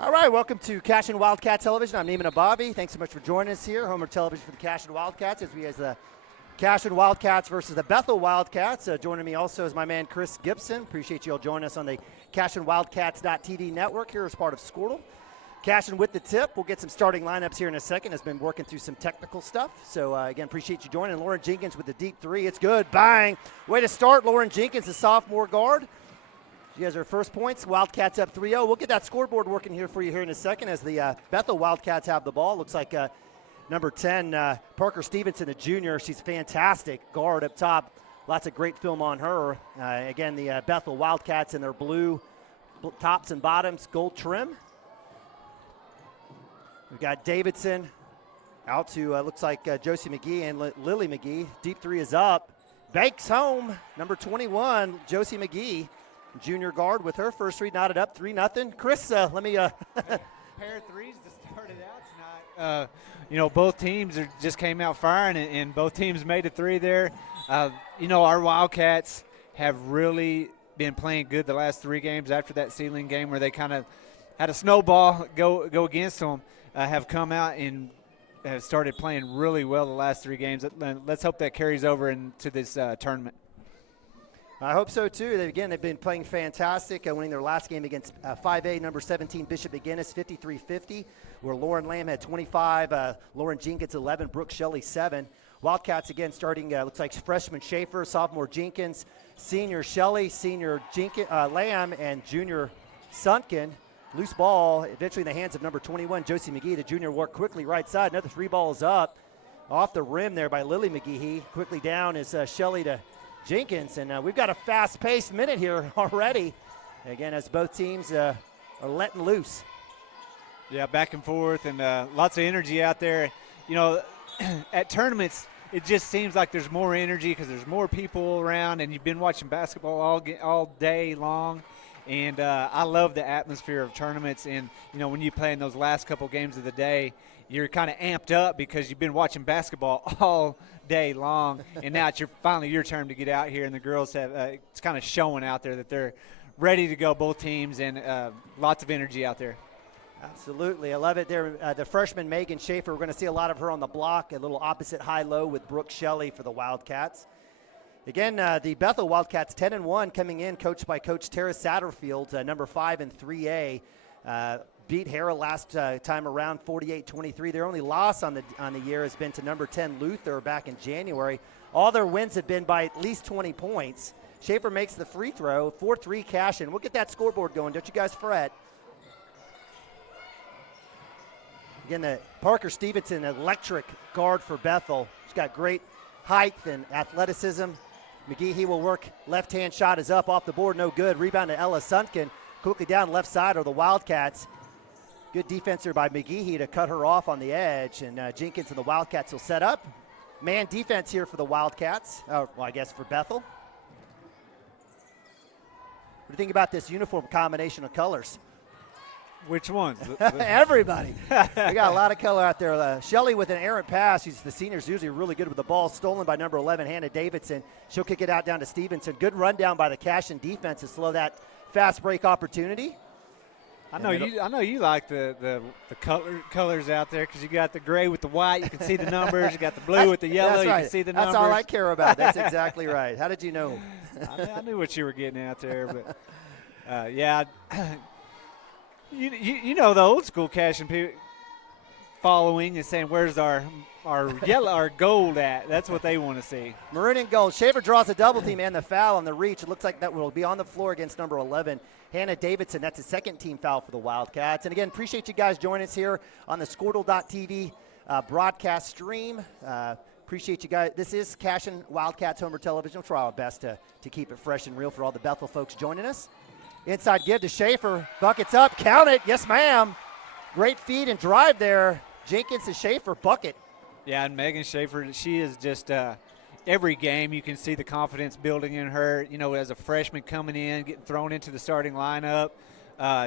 All right, welcome to Cashion Wildcat Television. I'm Neiman Ababi. Thanks so much for joining us here. Homer Television for the Cashion Wildcats as we has the Cashion Wildcats versus the Bethel Wildcats. Joining me also is my man Chris Gibson. Appreciate you all joining us on the CashionWildcats.tv network here as part of Squirtle. Cashion with the tip. We'll get some starting lineups here in a second. Has been working through some technical stuff. So, again, appreciate you joining. Lauren Jenkins with the deep three. It's good. Bang. Way to start. Lauren Jenkins, the sophomore guard. She has her first points. Wildcats up 3-0. We'll get that scoreboard working here for you here in a second as the Bethel Wildcats have the ball. Looks like number 10, Parker Stevenson, a junior. She's fantastic guard up top. Lots of great film on her. Again, the Bethel Wildcats in their blue tops and bottoms, gold trim. We've got Davidson out to, looks like Josie McGee and Lily McGee. Deep three is up. Banks home, number 21, Josie McGee. Junior guard with her first three knotted up, 3-0. Chris, let me. Pair of threes to start it out tonight. Both teams just came out firing, and both teams made a three there. Our Wildcats have really been playing good the last three games after that Sealing game where they kind of had a snowball go against them, have come out and have started playing really well the last three games. Let's hope that carries over into this tournament. I hope so, too. They've been playing fantastic, winning their last game against 5A, number 17, Bishop McGinnis, 53-50, where Lauren Lamb had 25, Lauren Jenkins, 11, Brooke Shelley, 7. Wildcats, again, starting, looks like freshman Schaefer, sophomore Jenkins, senior Shelley, senior Lamb, and junior Sunken. Loose ball, eventually in the hands of number 21, Josie McGee. The junior worked quickly right side. Another three ball is up off the rim there by Lily McGee. Quickly down is Shelley to Jenkins, and we've got a fast-paced minute here already. Again, as both teams are letting loose. Yeah, back and forth, and lots of energy out there. At tournaments, it just seems like there's more energy because there's more people around, and you've been watching basketball all day long. And I love the atmosphere of tournaments. And, when you play in those last couple games of the day, you're kind of amped up because you've been watching basketball all day long. And now it's finally your turn to get out here. And the girls have it's kind of showing out there that they're ready to go, both teams, and lots of energy out there. Absolutely. I love it there. The freshman Megan Schaefer, we're going to see a lot of her on the block, a little opposite high-low with Brooke Shelley for the Wildcats. Again, the Bethel Wildcats 10-1 coming in, coached by Coach Tara Satterfield, number 5 in 3A. Beat Harrah last time around 48-23. Their only loss on the year has been to number 10 Luther back in January. All their wins have been by at least 20 points. Schaefer makes the free throw, 4-3 Cashion. We'll get that scoreboard going. Don't you guys fret. Again, the Parker Stevenson, electric guard for Bethel. She's got great height and athleticism. McGee will work. Left-hand shot is up off the board. No good. Rebound to Ella Sunken. Quickly down left side are the Wildcats. Good defense here by McGee to cut her off on the edge. And Jenkins and the Wildcats will set up. Man defense here for the Wildcats. I guess for Bethel. What do you think about this uniform combination of colors? Which ones? Everybody. We got a lot of color out there. Shelley with an errant pass. The senior's usually really good with the ball. Stolen by number 11, Hannah Davidson. She'll kick it out down to Stevenson. Good rundown by the Cashion defense to slow that fast break opportunity. I know you like the colors out there because you got the gray with the white. You can see the numbers. You got the blue with the yellow. You can see the numbers. That's all I care about. That's exactly right. How did you know? I knew what you were getting out there, but yeah. You know the old school Cashion people following and saying, "Where's our yellow, our gold at?" That's what they want to see. Maroon and gold. Schaefer draws a double team and the foul on the reach. It looks like that will be on the floor against number 11, Hannah Davidson. That's a second team foul for the Wildcats. And again, appreciate you guys joining us here on the Squirtle.tv broadcast stream. Appreciate you guys. This is Cashion Wildcats Homer Television. We'll try our best to keep it fresh and real for all the Bethel folks joining us. Inside give to Schaefer. Buckets up. Count it. Yes, ma'am. Great feed and drive there. Jenkins to Schaefer. Bucket. Yeah, and Megan Schaefer, she is just every game you can see the confidence building in her. As a freshman coming in, getting thrown into the starting lineup.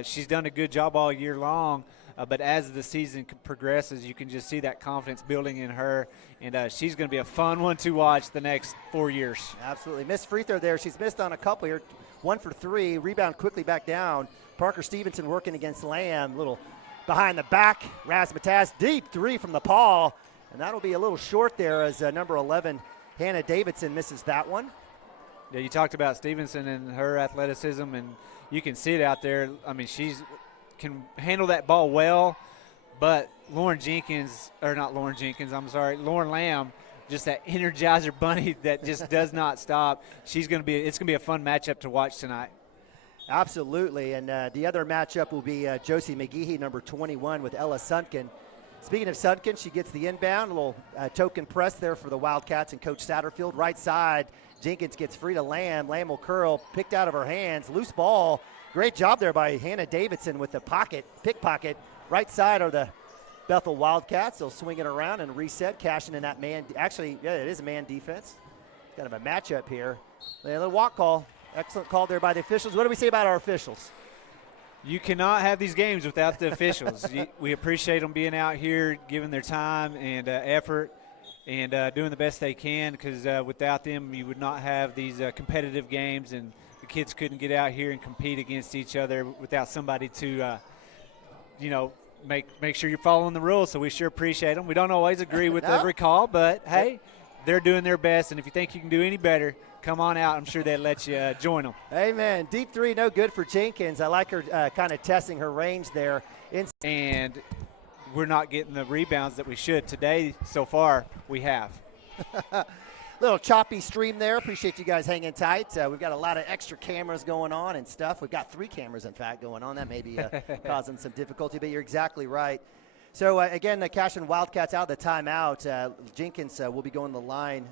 She's done a good job all year long. But as the season progresses, you can just see that confidence building in her. And she's going to be a fun one to watch the next 4 years. Absolutely. Missed free throw there. She's missed on a couple here. 1 for 3. Rebound quickly back down. Parker Stevenson working against Lamb. Little behind the back. Razzmatazz, deep 3 from the paw. And that'll be a little short there as number 11, Hannah Davidson, misses that one. Yeah, you talked about Stevenson and her athleticism, and you can see it out there. I mean, can handle that ball well, but Lauren Lamb, just that Energizer bunny that just does not stop. It's going to be a fun matchup to watch tonight. Absolutely, and the other matchup will be Josie McGehee, number 21, with Ella Sunken. Speaking of Sunken, she gets the inbound, a little token press there for the Wildcats and Coach Satterfield. Right side, Jenkins gets free to Lamb. Lamb will curl, picked out of her hands. Loose ball. Great job there by Hannah Davidson with the pickpocket. Right side are the Bethel Wildcats. They'll swing it around and reset. Cashion in that man. Actually, yeah, it is a man defense. Kind of a matchup here. The walk call. Excellent call there by the officials. What do we say about our officials? You cannot have these games without the officials. We appreciate them being out here, giving their time and effort, and doing the best they can, because without them, you would not have these competitive games, and the kids couldn't get out here and compete against each other without somebody to, make sure you're following the rules. So we sure appreciate them. We don't always agree with every call, but, hey, they're doing their best, and if you think you can do any better, come on out. I'm sure they'll let you join them. Amen. Deep 3, no good for Jenkins. I like her kind of testing her range there. And we're not getting the rebounds that we should. Today, so far, we have. Little choppy stream there. Appreciate you guys hanging tight. We've got a lot of extra cameras going on and stuff. We've got 3 cameras, in fact, going on. That may be causing some difficulty, but you're exactly right. So, again, the Cashion Wildcats out of the timeout. Jenkins will be going to the line.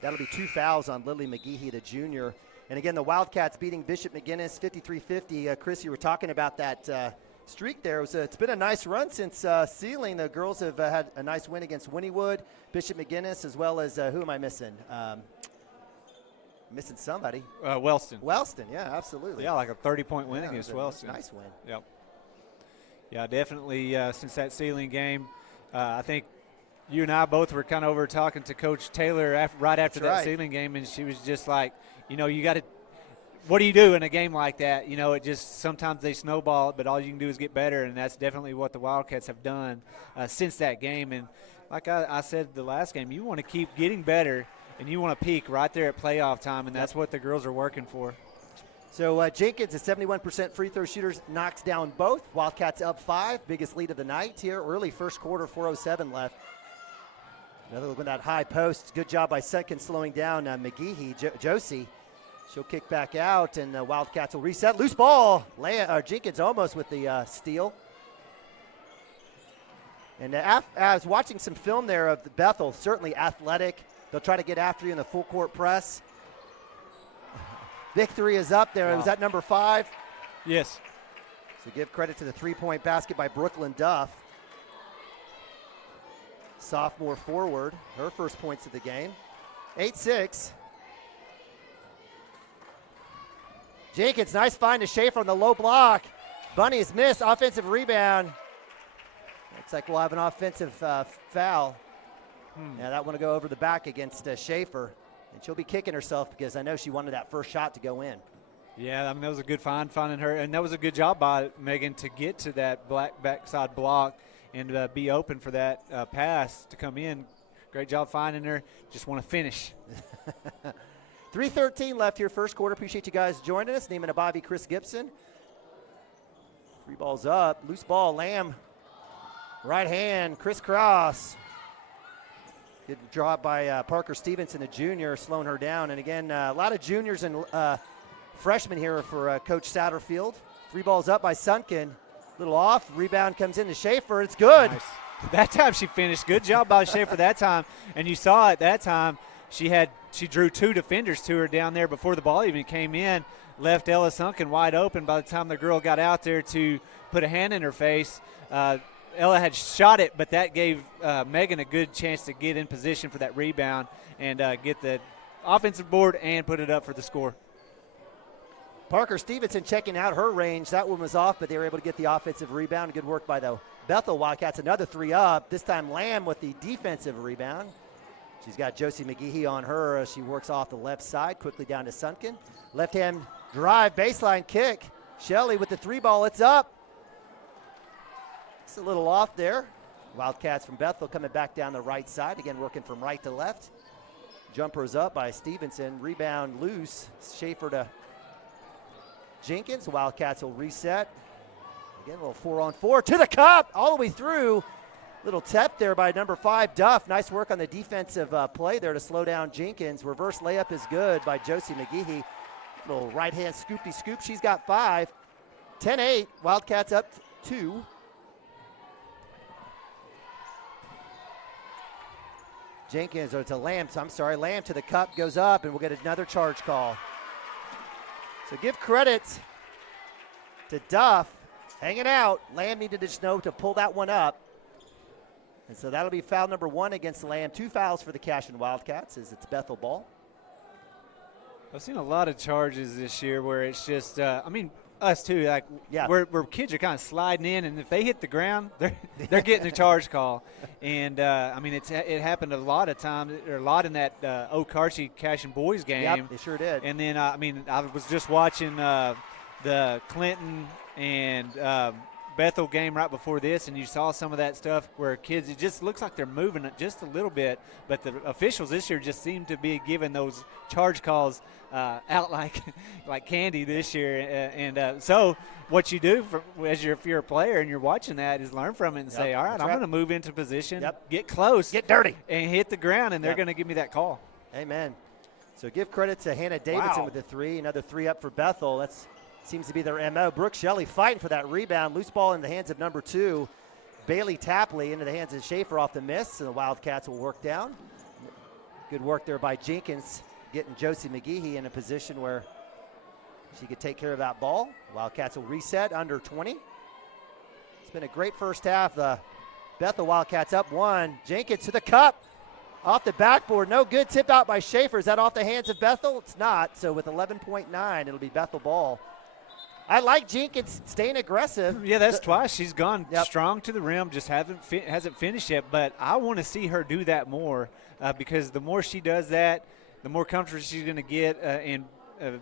That'll be 2 fouls on Lily McGehee, the junior. And, again, the Wildcats beating Bishop McGinnis 53-50. Chris, you were talking about that streak there. It's been a nice run since Sealing. The girls have had a nice win against Wynnewood, Bishop McGinnis, as well as who am I missing? Missing somebody. Wellston. Wellston, yeah, absolutely. Yeah, like a 30-point win against Wellston. Nice win. Yep. Yeah, definitely since that Sealing game. I think you and I both were kind of over talking to Coach Taylor right after that Sealing game, and she was just like, you got to – what do you do in a game like that? It just sometimes they snowball it, but all you can do is get better, and that's definitely what the Wildcats have done since that game. And like I said the last game, you want to keep getting better, and you want to peak right there at playoff time, and that's what the girls are working for. So Jenkins, a 71% free throw shooters, knocks down both. Wildcats up 5, biggest lead of the night here. Early first quarter, 4:07 left. Another look at that high post. Good job by Sunken slowing down McGehee, Josie. She'll kick back out, and Wildcats will reset. Loose ball. Jenkins almost with the steal. And I was watching some film there of the Bethel, certainly athletic. They'll try to get after you in the full court press. Victory is up there. Wow. Was that number 5? Yes. So give credit to the 3-point basket by Brooklyn Duff. Sophomore forward, her first points of the game. 8-6. Jenkins, nice find to Schaefer on the low block. Bunnies miss, offensive rebound. Looks like we'll have an offensive foul. Yeah, that one will go over the back against Schaefer. And she'll be kicking herself because I know she wanted that first shot to go in. Yeah, that was a good finding her. And that was a good job by Megan to get to that backside block and be open for that pass to come in. Great job finding her. Just want to finish. 3:13 left here, first quarter. Appreciate you guys joining us. Neiman Abavi, Chris Gibson. 3 balls up. Loose ball, Lamb. Right hand, crisscross. Good job by Parker Stevenson, a junior, slowing her down. And again, a lot of juniors and freshmen here for Coach Satterfield. 3 balls up by Sunken. Little off. Rebound comes in to Schaefer. It's good. Nice. That time she finished. Good job by Schaefer that time. And you saw it that time. She drew 2 defenders to her down there before the ball even came in. Left Ella Sunken wide open. By the time the girl got out there to put a hand in her face, Ella had shot it, but that gave Megan a good chance to get in position for that rebound and get the offensive board and put it up for the score. Parker Stevenson checking out her range. That one was off, but they were able to get the offensive rebound. Good work by the Bethel Wildcats. Another 3 up. This time Lamb with the defensive rebound. She's got Josie McGehee on her as she works off the left side, quickly down to Sunken. Left hand Drive, baseline kick. Shelley with the 3 ball. It's up. It's a little off there. Wildcats from Bethel coming back down the right side. Again, working from right to left. Jumpers up by Stevenson. Rebound loose. Schaefer to Jenkins. Wildcats will reset. Again, a little 4-on-4 to the cup. All the way through. Little tap there by number 5, Duff. Nice work on the defensive play there to slow down Jenkins. Reverse layup is good by Josie McGehee. Little right-hand scoopy scoop. She's got 5. 10-8. Wildcats up 2. Jenkins, or it's a Lamb. I'm sorry. Lamb to the cup, goes up, and we'll get another charge call. So give credit to Duff. Hanging out. Lamb needed to know to pull that one up. And so that'll be foul number 1 against Lamb. 2 fouls for the Cashion Wildcats as it's Bethel ball. I've seen a lot of charges this year where it's just, us too, like where kids are kind of sliding in, and if they hit the ground, they're getting a charge call. And it happened a lot of times, or a lot in that Oak Karshi Cashion boys game. Yep, they sure did. And then I was just watching the Clinton and Bethel game right before this, and you saw some of that stuff where kids, it just looks like they're moving it just a little bit, but the officials this year just seem to be giving those charge calls out like candy this year. So what you do if you're a player and you're watching that is learn from it and say, all right, I'm going to move into position, get close, get dirty, and hit the ground, and they're going to give me that call. Amen. So give credit to Hannah Davidson with the 3. Another 3 up for Bethel. That's seems to be their MO. Brooke Shelley fighting for that rebound. Loose ball in the hands of number 2. Bailey Tapley into the hands of Schaefer off the miss, and the Wildcats will work down. Good work there by Jenkins, getting Josie McGehee in a position where she could take care of that ball. Wildcats will reset under 20. It's been a great first half. The Bethel Wildcats up 1. Jenkins to the cup. Off the backboard. No good. Tip out by Schaefer. Is that off the hands of Bethel? It's not. So with 11.9, it'll be Bethel ball. I like Jenkins staying aggressive. Yeah, that's twice. She's gone strong to the rim, just hasn't finished yet. But I want to see her do that more because the more she does that, the more comfortable she's going to get in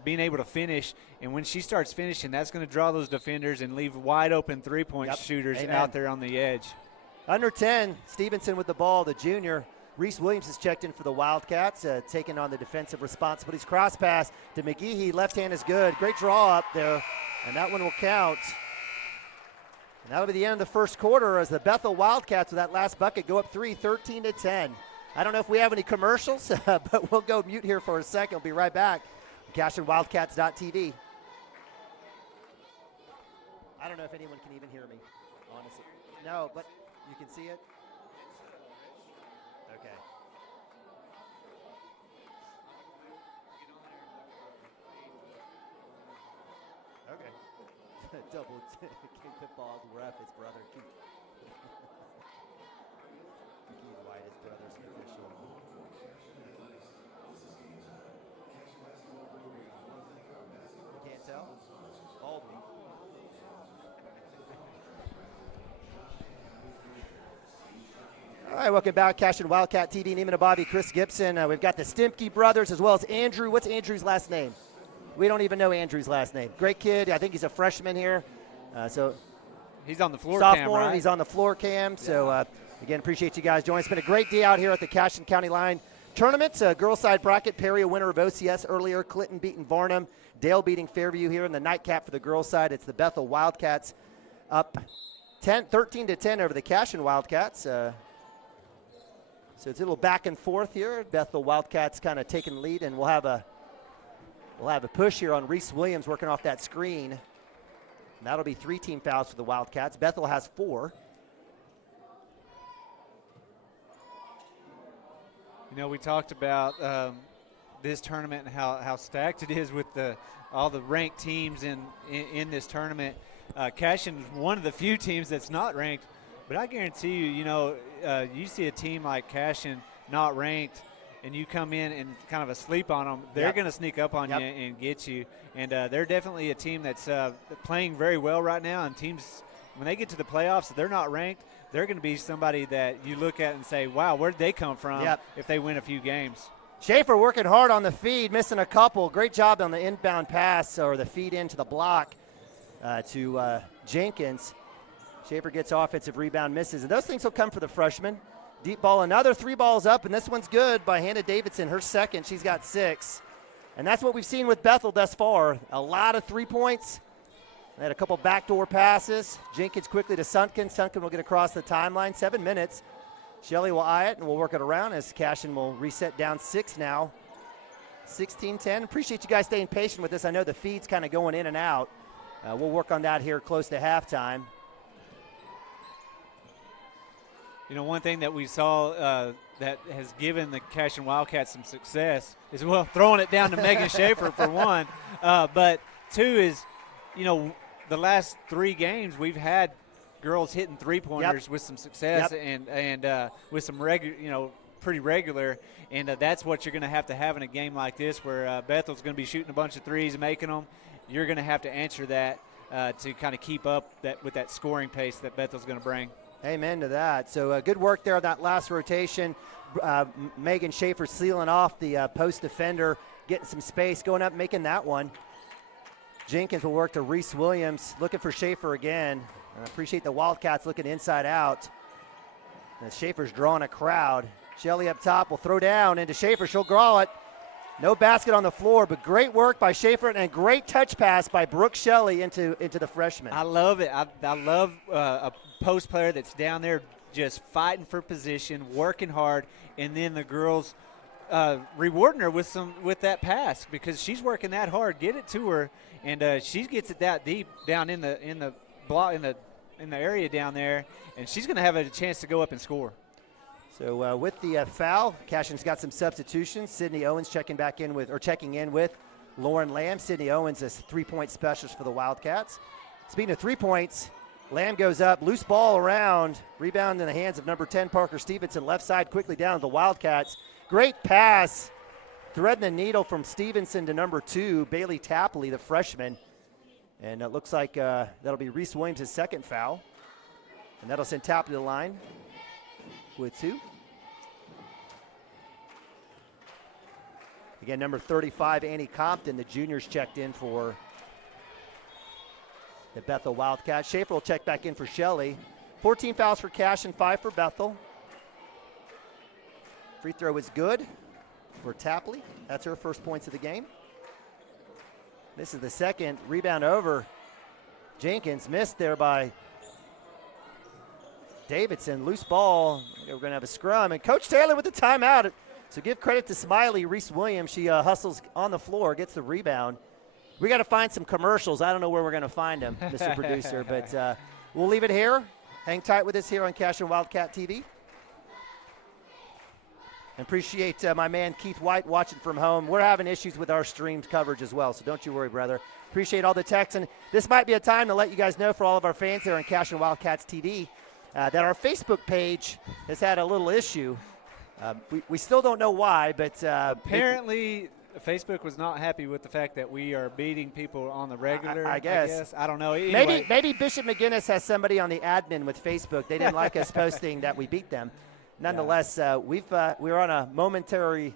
being able to finish. And when she starts finishing, that's going to draw those defenders and leave wide open three-point shooters out there on the edge. Under 10, Stevenson with the ball, the junior. Reese Williams has checked in for the Wildcats, taking on the defensive responsibilities. Cross pass to McGehee. Left hand is good. Great draw up there, and that one will count. And that'll be the end of the first quarter as the Bethel Wildcats with that last bucket go up 3, 13-10. I don't know if we have any commercials, but we'll go mute here for a second. We'll be right back. CashionWildcats.tv. I don't know if anyone can even hear me, honestly. No, but you can see it? Okay. Okay. Double kick the ball, ref, his brother. Keith White, his brother's an official. You can't tell? Baldwin. All right, welcome back. Cashion Wildcat TV, Neiman and Bobby, Chris Gibson. We've got the Stimke brothers as well as Andrew. What's Andrew's last name? We don't even know Andrew's last name. Great kid. I think he's a freshman here. So he's on the floor sophomore, cam, right? He's on the floor cam. So, again, appreciate you guys joining. It's been a great day out here at the Cashion County Line Tournament. Girls side bracket, Perry a winner of OCS earlier. Clinton beating Varnum. Dale beating Fairview here in the nightcap for the girls side. It's the Bethel Wildcats up 13-10 over the Cashion Wildcats. So it's a little back and forth here. Bethel Wildcats kind of taking the lead, and we'll have a push here on Reese Williams working off that screen. And that'll be 3 team fouls for the Wildcats. Bethel has 4. You know, we talked about this tournament and how stacked it is with all the ranked teams in this tournament. Cashion is one of the few teams that's not ranked, but I guarantee you, you see a team like Cashion not ranked, and you come in and kind of asleep on them, they're going to sneak up on you and get you. And they're definitely a team that's playing very well right now. And teams, when they get to the playoffs, if they're not ranked, they're going to be somebody that you look at and say, wow, where'd they come from if they win a few games? Schaefer working hard on the feed, missing a couple. Great job on the inbound pass or the feed into the block to Jenkins. Schaefer gets offensive rebound, misses. And those things will come for the freshman. Deep ball, another 3 balls up, and this one's good by Hannah Davidson. Her second, she's got 6. And that's what we've seen with Bethel thus far. A lot of 3 points. They had a couple backdoor passes. Jenkins quickly to Sunken. Sunken will get across the timeline. 7 minutes. Shelley will eye it, and we'll work it around as Cashion will reset down 6 now. 16-10. Appreciate you guys staying patient with this. I know the feed's kind of going in and out. We'll work on that here close to halftime. You know, one thing that we saw that has given the Cashion Wildcats some success is, well, throwing it down to Megan Schaefer for one. But two is, you know, the last 3 games we've had girls hitting 3-pointers with some success and with some pretty regular, and that's what you're going to have in a game like this where Bethel's going to be shooting a bunch of threes and making them. You're going to have to answer that to kind of keep up with that scoring pace that Bethel's going to bring. Amen to that. So good work there on that last rotation. Megan Schaefer sealing off the post defender, getting some space, going up, making that one. Jenkins will work to Reese Williams, looking for Schaefer again. I appreciate the Wildcats looking inside out. And Schaefer's drawing a crowd. Shelley up top will throw down into Schaefer. She'll draw it. No basket on the floor, but great work by Schaefer and great touch pass by Brooke Shelley into the freshman. I love it. I love a post player that's down there just fighting for position, working hard, and then the girls rewarding her with that pass because she's working that hard. Get it to her, and she gets it that deep down in the block in the area down there, and she's going to have a chance to go up and score. So with the foul, Cashion's got some substitutions. Sydney Owens checking in with Lauren Lamb. Sydney Owens is 3-point specialist for the Wildcats. Speaking of 3 points, Lamb goes up, loose ball around, rebound in the hands of number 10, Parker Stevenson, left side quickly down to the Wildcats. Great pass, threading the needle from Stevenson to number 2, Bailey Tapley, the freshman. And it looks like that'll be Reese Williams' second foul. And that'll send Tapley to the line with 2. Again, number 35, Annie Compton, the juniors checked in for the Bethel Wildcats. Schaefer will check back in for Shelley. 14 fouls for Cashion, 5 for Bethel. Free throw is good for Tapley. That's her first points of the game. This is the second. Rebound over. Jenkins missed there by Davidson. Loose ball. We're going to have a scrum. And Coach Taylor with the timeout. So give credit to Smiley. Reese Williams, she hustles on the floor, gets the rebound. We got to find some commercials. I don't know where we're going to find them, Mr. Producer, but we'll leave it here. Hang tight with us here on Cashion Wildcat TV. And appreciate my man Keith White watching from home. We're having issues with our streamed coverage as well, so don't you worry, brother. Appreciate all the texts. And this might be a time to let you guys know for all of our fans there on Cashion Wildcats TV that our Facebook page has had a little issue. We still don't know why, but apparently Facebook was not happy with the fact that we are beating people on the regular. I guess. I don't know. Anyway. Maybe Bishop McGinnis has somebody on the admin with Facebook. They didn't like us posting that we beat them. Nonetheless, we're on a momentary,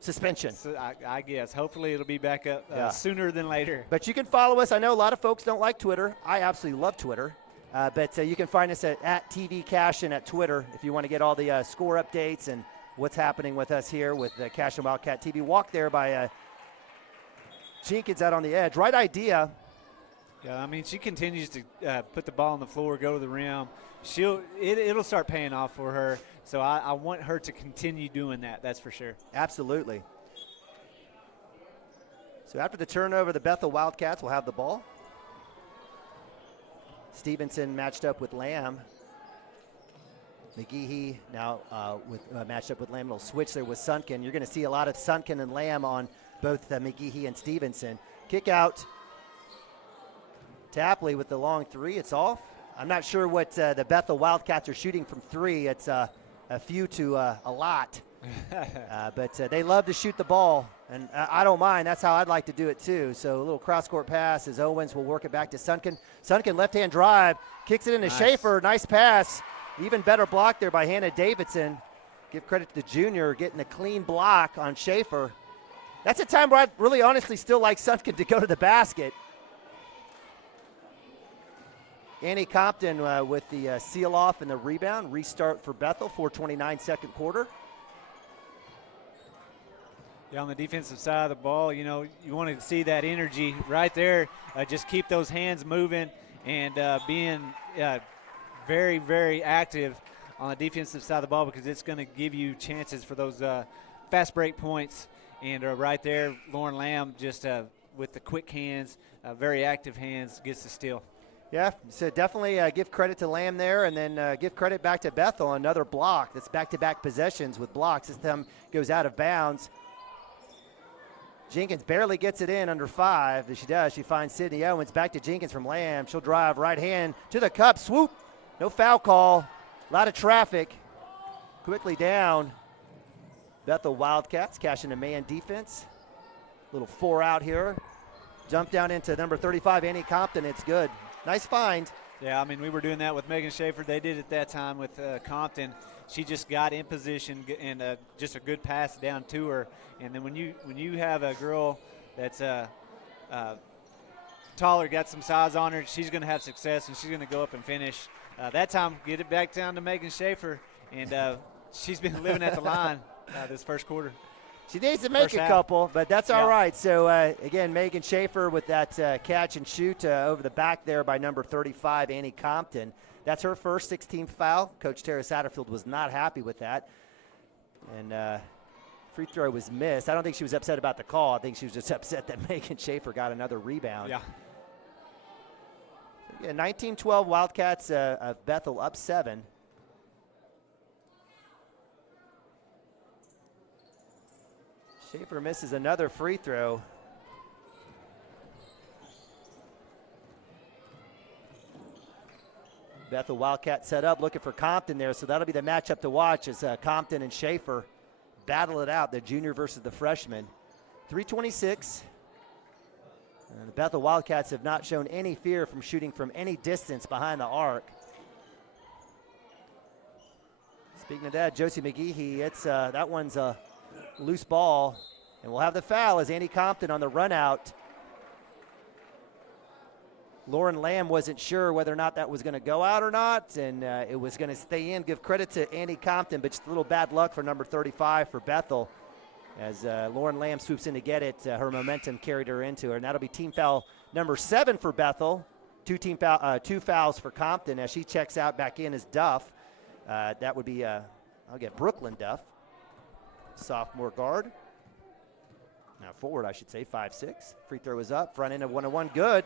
suspension. So I guess. Hopefully it'll be back up sooner than later. But you can follow us. I know a lot of folks don't like Twitter. I absolutely love Twitter. But you can find us at TV Cashion at Twitter if you want to get all the score updates and what's happening with us here with Cashion Wildcat TV. Walk there by Jenkins out on the edge. Right idea. Yeah, I mean, she continues to put the ball on the floor, go to the rim. It'll start paying off for her. So I want her to continue doing that. That's for sure. Absolutely. So after the turnover, the Bethel Wildcats will have the ball. Stevenson matched up with Lamb. McGehee now matched up with Lamb. It'll switch there with Sunken. You're going to see a lot of Sunken and Lamb on both McGehee and Stevenson. Kick out. Tapley with the long 3. It's off. I'm not sure what the Bethel Wildcats are shooting from 3. It's a few to a lot. But they love to shoot the ball, and I don't mind. That's how I'd like to do it too. So a little cross-court pass as Owens will work it back to Sunken. Sunken left-hand drive, kicks it into Schaefer. Nice pass. Even better block there by Hannah Davidson. Give credit to the junior getting a clean block on Schaefer. That's a time where I'd really honestly still like Sunken to go to the basket. Annie Compton with the seal off and the rebound. Restart for Bethel, 4:29 second quarter. Yeah, on the defensive side of the ball, you know, you want to see that energy right there. Just keep those hands moving and being very, very active on the defensive side of the ball, because it's going to give you chances for those fast break points. And right there, Lauren Lamb just with the quick hands, very active hands, gets the steal. Yeah, so definitely give credit to Lamb there, and then give credit back to Bethel. Another block. That's back-to-back possessions with blocks. This time goes out of bounds. Jenkins barely gets it in under 5. As she does, she finds Sydney Owens. Back to Jenkins from Lamb. She'll drive right hand to the cup. Swoop. No foul call. A lot of traffic. Quickly down. Bethel Wildcats cashing a man defense. Little 4 out here. Jump down into number 35, Annie Compton. It's good. Nice find. Yeah, I mean, we were doing that with Megan Schaefer. They did it that time with Compton. She just got in position and just a good pass down to her. And then when you have a girl that's taller, got some size on her, she's going to have success, and she's going to go up and finish. That time, get it back down to Megan Schaefer, and she's been living at the line this first quarter. She needs to make a couple, but that's all right. So, again, Megan Schaefer with that catch and shoot over the back there by number 35, Annie Compton. That's her first 16th foul. Coach Tara Satterfield was not happy with that. And free throw was missed. I don't think she was upset about the call. I think she was just upset that Megan Schaefer got another rebound. Yeah. So, 19-12 Wildcats of Bethel up 7. Schaefer misses another free throw. Bethel Wildcat set up looking for Compton there, so that'll be the matchup to watch as Compton and Schaefer battle it out, the junior versus the freshman. 3:26. The Bethel Wildcats have not shown any fear from shooting from any distance behind the arc. Speaking of that, Josie McGehee, that one's a loose ball, and we'll have the foul as Annie Compton on the run out. Lauren Lamb wasn't sure whether or not that was going to go out or not, and it was going to stay in. Give credit to Annie Compton, but just a little bad luck for number 35 for Bethel. As Lauren Lamb swoops in to get it, her momentum carried her into her, and that'll be team foul number 7 for Bethel. Two fouls for Compton as she checks out back in as Duff. That would be, I'll get Brooklyn Duff, sophomore guard. Now forward, I should say, 5'6". Free throw is up, front end of 101, good.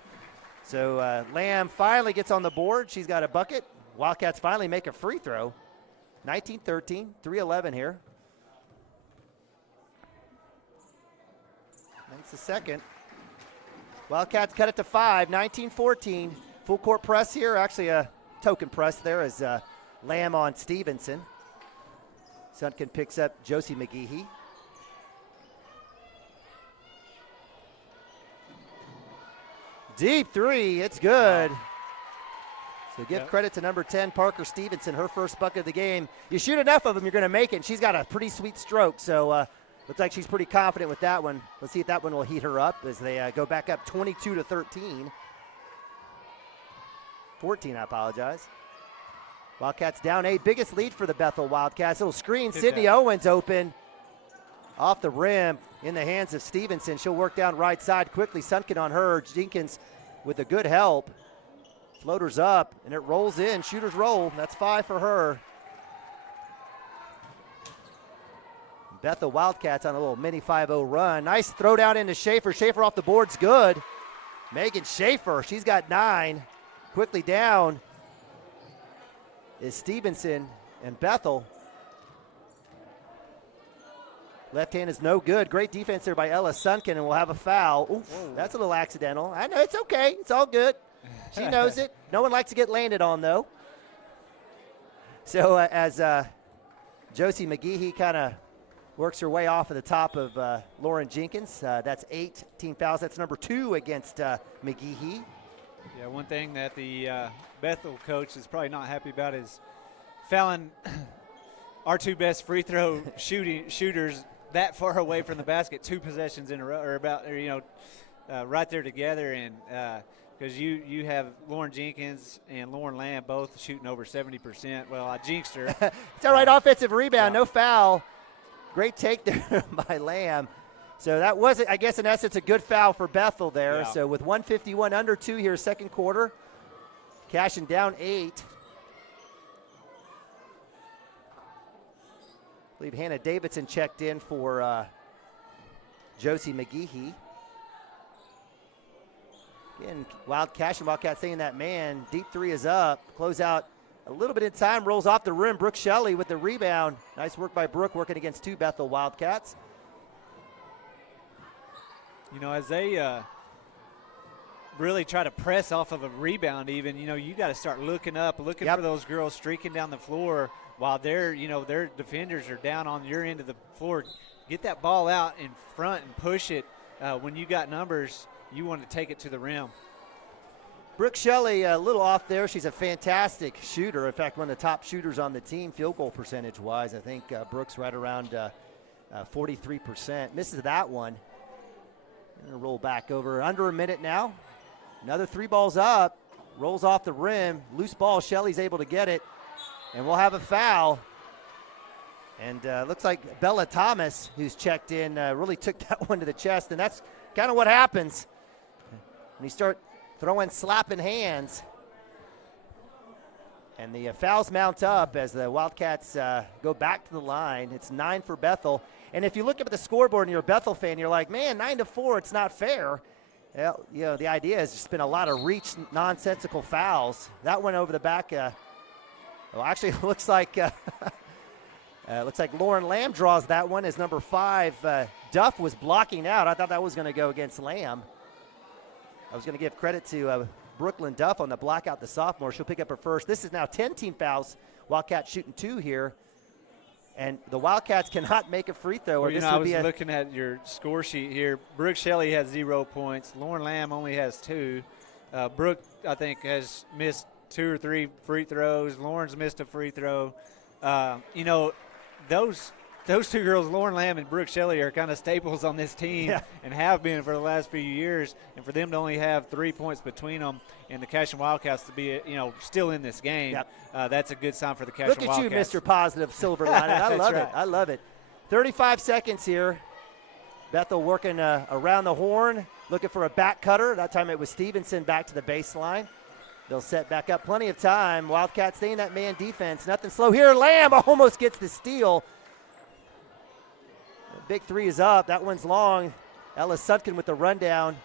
So Lamb finally gets on the board. She's got a bucket. Wildcats finally make a free throw. 19-13, 3:11 here. That's the second. Wildcats cut it to 5, 19-14. Full court press here, actually a token press there as Lamb on Stevenson. Sunken picks up Josie McGehee. Deep three, it's good. So give credit to number 10, Parker Stevenson, her first bucket of the game. You shoot enough of them, you're going to make it. And she's got a pretty sweet stroke, so looks like she's pretty confident with that one. Let's see if that one will heat her up as they go back up 22-13. 14, I apologize. Wildcats down 8, biggest lead for the Bethel Wildcats. Little screen, Sydney Owens open. Off the rim in the hands of Stevenson. She'll work down right side quickly. Sunken on her. Jenkins with a good help. Floaters up, and it rolls in. Shooters roll. That's 5 for her. Bethel Wildcats on a little mini 5-0 run. Nice throw down into Schaefer. Schaefer off the board's good. Megan Schaefer, she's got 9. Quickly down is Stevenson and Bethel. Left hand is no good. Great defense there by Ella Sunken, and we'll have a foul. Oof, that's a little accidental. I know, it's okay. It's all good. She knows it. No one likes to get landed on, though. So as Josie McGehee kind of works her way off of the top of Lauren Jenkins, that's 8 team fouls. That's number 2 against McGehee. Yeah, one thing that the Bethel coach is probably not happy about is fouling our two best free throw shooters that far away from the basket, 2 possessions in a row, right there together, and because you have Lauren Jenkins and Lauren Lamb both shooting over 70%. Well, I jinxed her. It's all right, offensive rebound, no foul. Great take there by Lamb. So that was, I guess, in essence, a good foul for Bethel there. Yeah. So with 1:51 under 2 here, second quarter, Cashion down 8. I believe Hannah Davidson checked in for Josie McGehee. Again, Cashion Wildcat saying that man, deep three is up. Close out a little bit in time, rolls off the rim. Brooke Shelley with the rebound. Nice work by Brooke working against 2 Bethel Wildcats. You know, as they really try to press off of a rebound even, you got to start looking up, looking for those girls streaking down the floor while their defenders are down on your end of the floor. Get that ball out in front and push it. When you got numbers, you want to take it to the rim. Brooke Shelley a little off there. She's a fantastic shooter. In fact, one of the top shooters on the team, field goal percentage-wise. I think Brooke's right around 43%. Misses that one. Going to roll back over. Under a minute now. Another 3 balls up. Rolls off the rim. Loose ball. Shelley's able to get it. And we'll have a foul. And looks like Bella Thomas, who's checked in, really took that one to the chest. And that's kind of what happens when you start throwing slapping hands. And the fouls mount up as the Wildcats go back to the line. It's 9 for Bethel. And if you look up at the scoreboard and you're a Bethel fan, you're like, man, 9-4, it's not fair. Well, the idea has just been a lot of reach, nonsensical fouls. That went over the back. Actually, it looks like Lauren Lamb draws that one as number 5. Duff was blocking out. I thought that was going to go against Lamb. I was going to give credit to Brooklyn Duff on the block out, the sophomore. She'll pick up her first. This is now 10 team fouls. Wildcats shooting 2 here. And the Wildcats cannot make a free throw. Well, I was looking at your score sheet here. Brooke Shelley has 0 points. Lauren Lamb only has 2. Brooke, I think, has missed 2 or 3 free throws. Lauren's missed a free throw. Those 2 girls, Lauren Lamb and Brooke Shelley, are kind of staples on this team and have been for the last few years. And for them to only have 3 points between them and the Cashion Wildcats to be, still in this game, that's a good sign for the Cashion Wildcats. Look at you, Mr. Positive Silver Lining. I love it. I love it. 35 seconds here. Bethel working around the horn, looking for a back cutter. That time it was Stevenson back to the baseline. They'll set back up. Plenty of time. Wildcats staying that man defense. Nothing slow here. Lamb almost gets the steal. Big 3 is up. That one's long. Ella Sutkin with the rundown.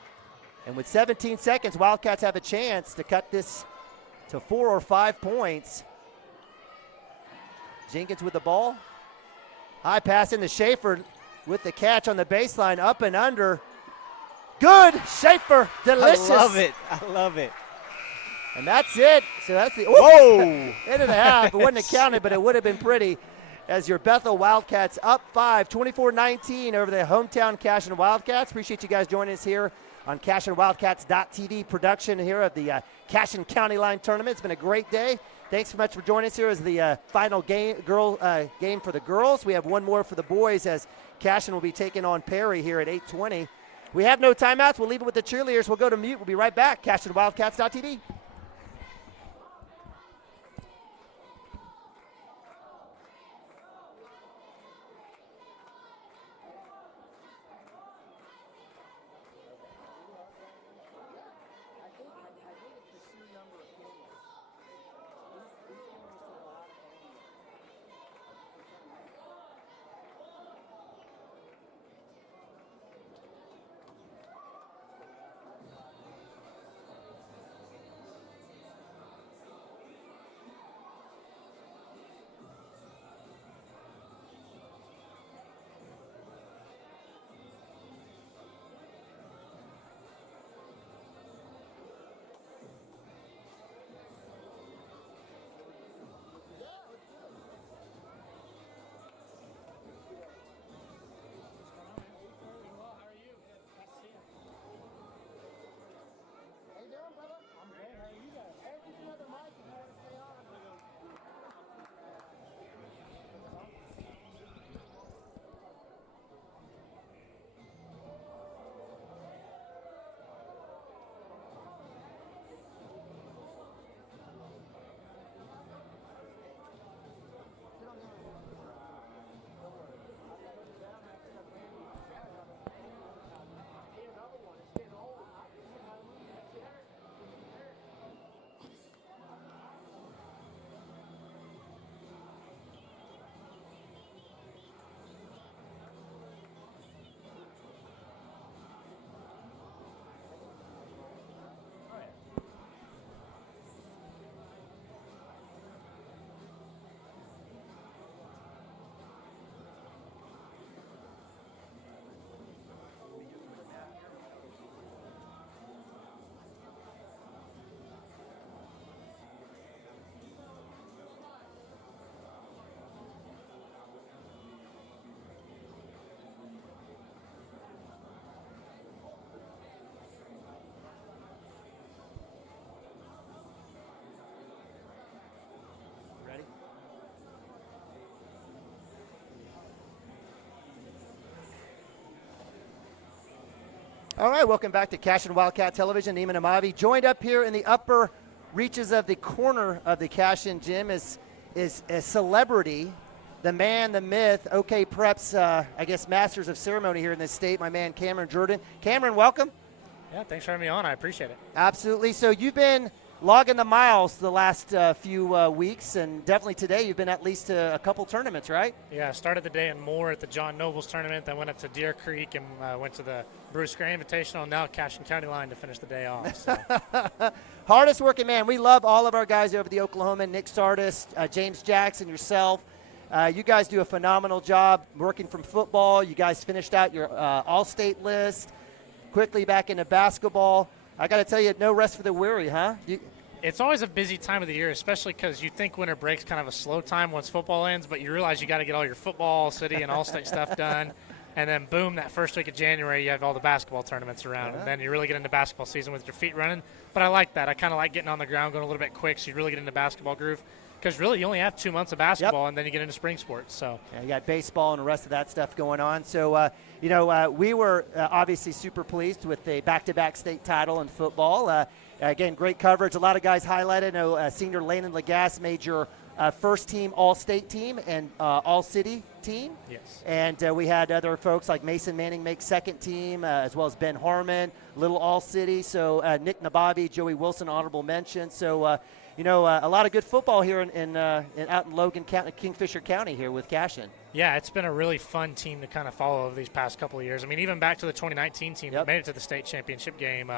And with 17 seconds, Wildcats have a chance to cut this to 4 or 5 points. Jenkins with the ball. High pass into Schaefer with the catch on the baseline. Up and under. Good. Schaefer. Delicious. I love it. I love it. And that's it. So that's the end of the half. It wouldn't have counted, but it would have been pretty. As your Bethel Wildcats up 5, 24-19 over the hometown Cashion Wildcats. Appreciate you guys joining us here on CashionWildcats.tv production here of the Cashion County Line Tournament. It's been a great day. Thanks so much for joining us here as the final game for the girls. We have one more for the boys as Cashion will be taking on Perry here at 8:20. We have no timeouts. We'll leave it with the cheerleaders. We'll go to mute. We'll be right back. CashionWildcats.tv. All right, welcome back to Cashion Wildcat Television. Neiman Amavi joined up here in the upper reaches of the corner of the Cashion gym is a celebrity, the man, the myth, OK Prep's, I guess, masters of ceremony here in this state, my man Cameron Jordan. Cameron, welcome. Yeah, thanks for having me on. I appreciate it. Absolutely. So you've been logging the miles the last few weeks, and definitely today you've been at least to a couple tournaments, right? Yeah, I started the day in Moore at the John Nobles tournament, then went up to Deer Creek and went to the Bruce Gray Invitational, and now Cashion County Line to finish the day off. So. Hardest working man. We love all of our guys over the Oklahoma, Nick Stardust, James Jackson, yourself. You guys do a phenomenal job working from football. You guys finished out your all-state list, quickly back into basketball. I got to tell you, no rest for the weary, huh? It's always a busy time of the year, especially because you think winter break's kind of a slow time once football ends, but you realize you got to get all your football, city, and all-state stuff done. And then, boom, that first week of January, you have all the basketball tournaments around. And then you really get into basketball season with your feet running. But I like that. I kind of like getting on the ground, going a little bit quick, so you really get into basketball groove. Because really, you only have 2 months of basketball, and then you get into spring sports. So yeah, you got baseball and the rest of that stuff going on. So, we were obviously super pleased with the back-to-back state title in football. Again, great coverage. A lot of guys highlighted. I know senior Landon Lagasse made your first-team All-State team and All-City team. Yes. And we had other folks like Mason Manning make second team, as well as Ben Harmon, Little All-City. So Nick Nabavi, Joey Wilson, honorable mention. So, a lot of good football here out in Logan County, Kingfisher County here with Cashion. Yeah, it's been a really fun team to kind of follow over these past couple of years. I mean, even back to the 2019 team that made it to the state championship game.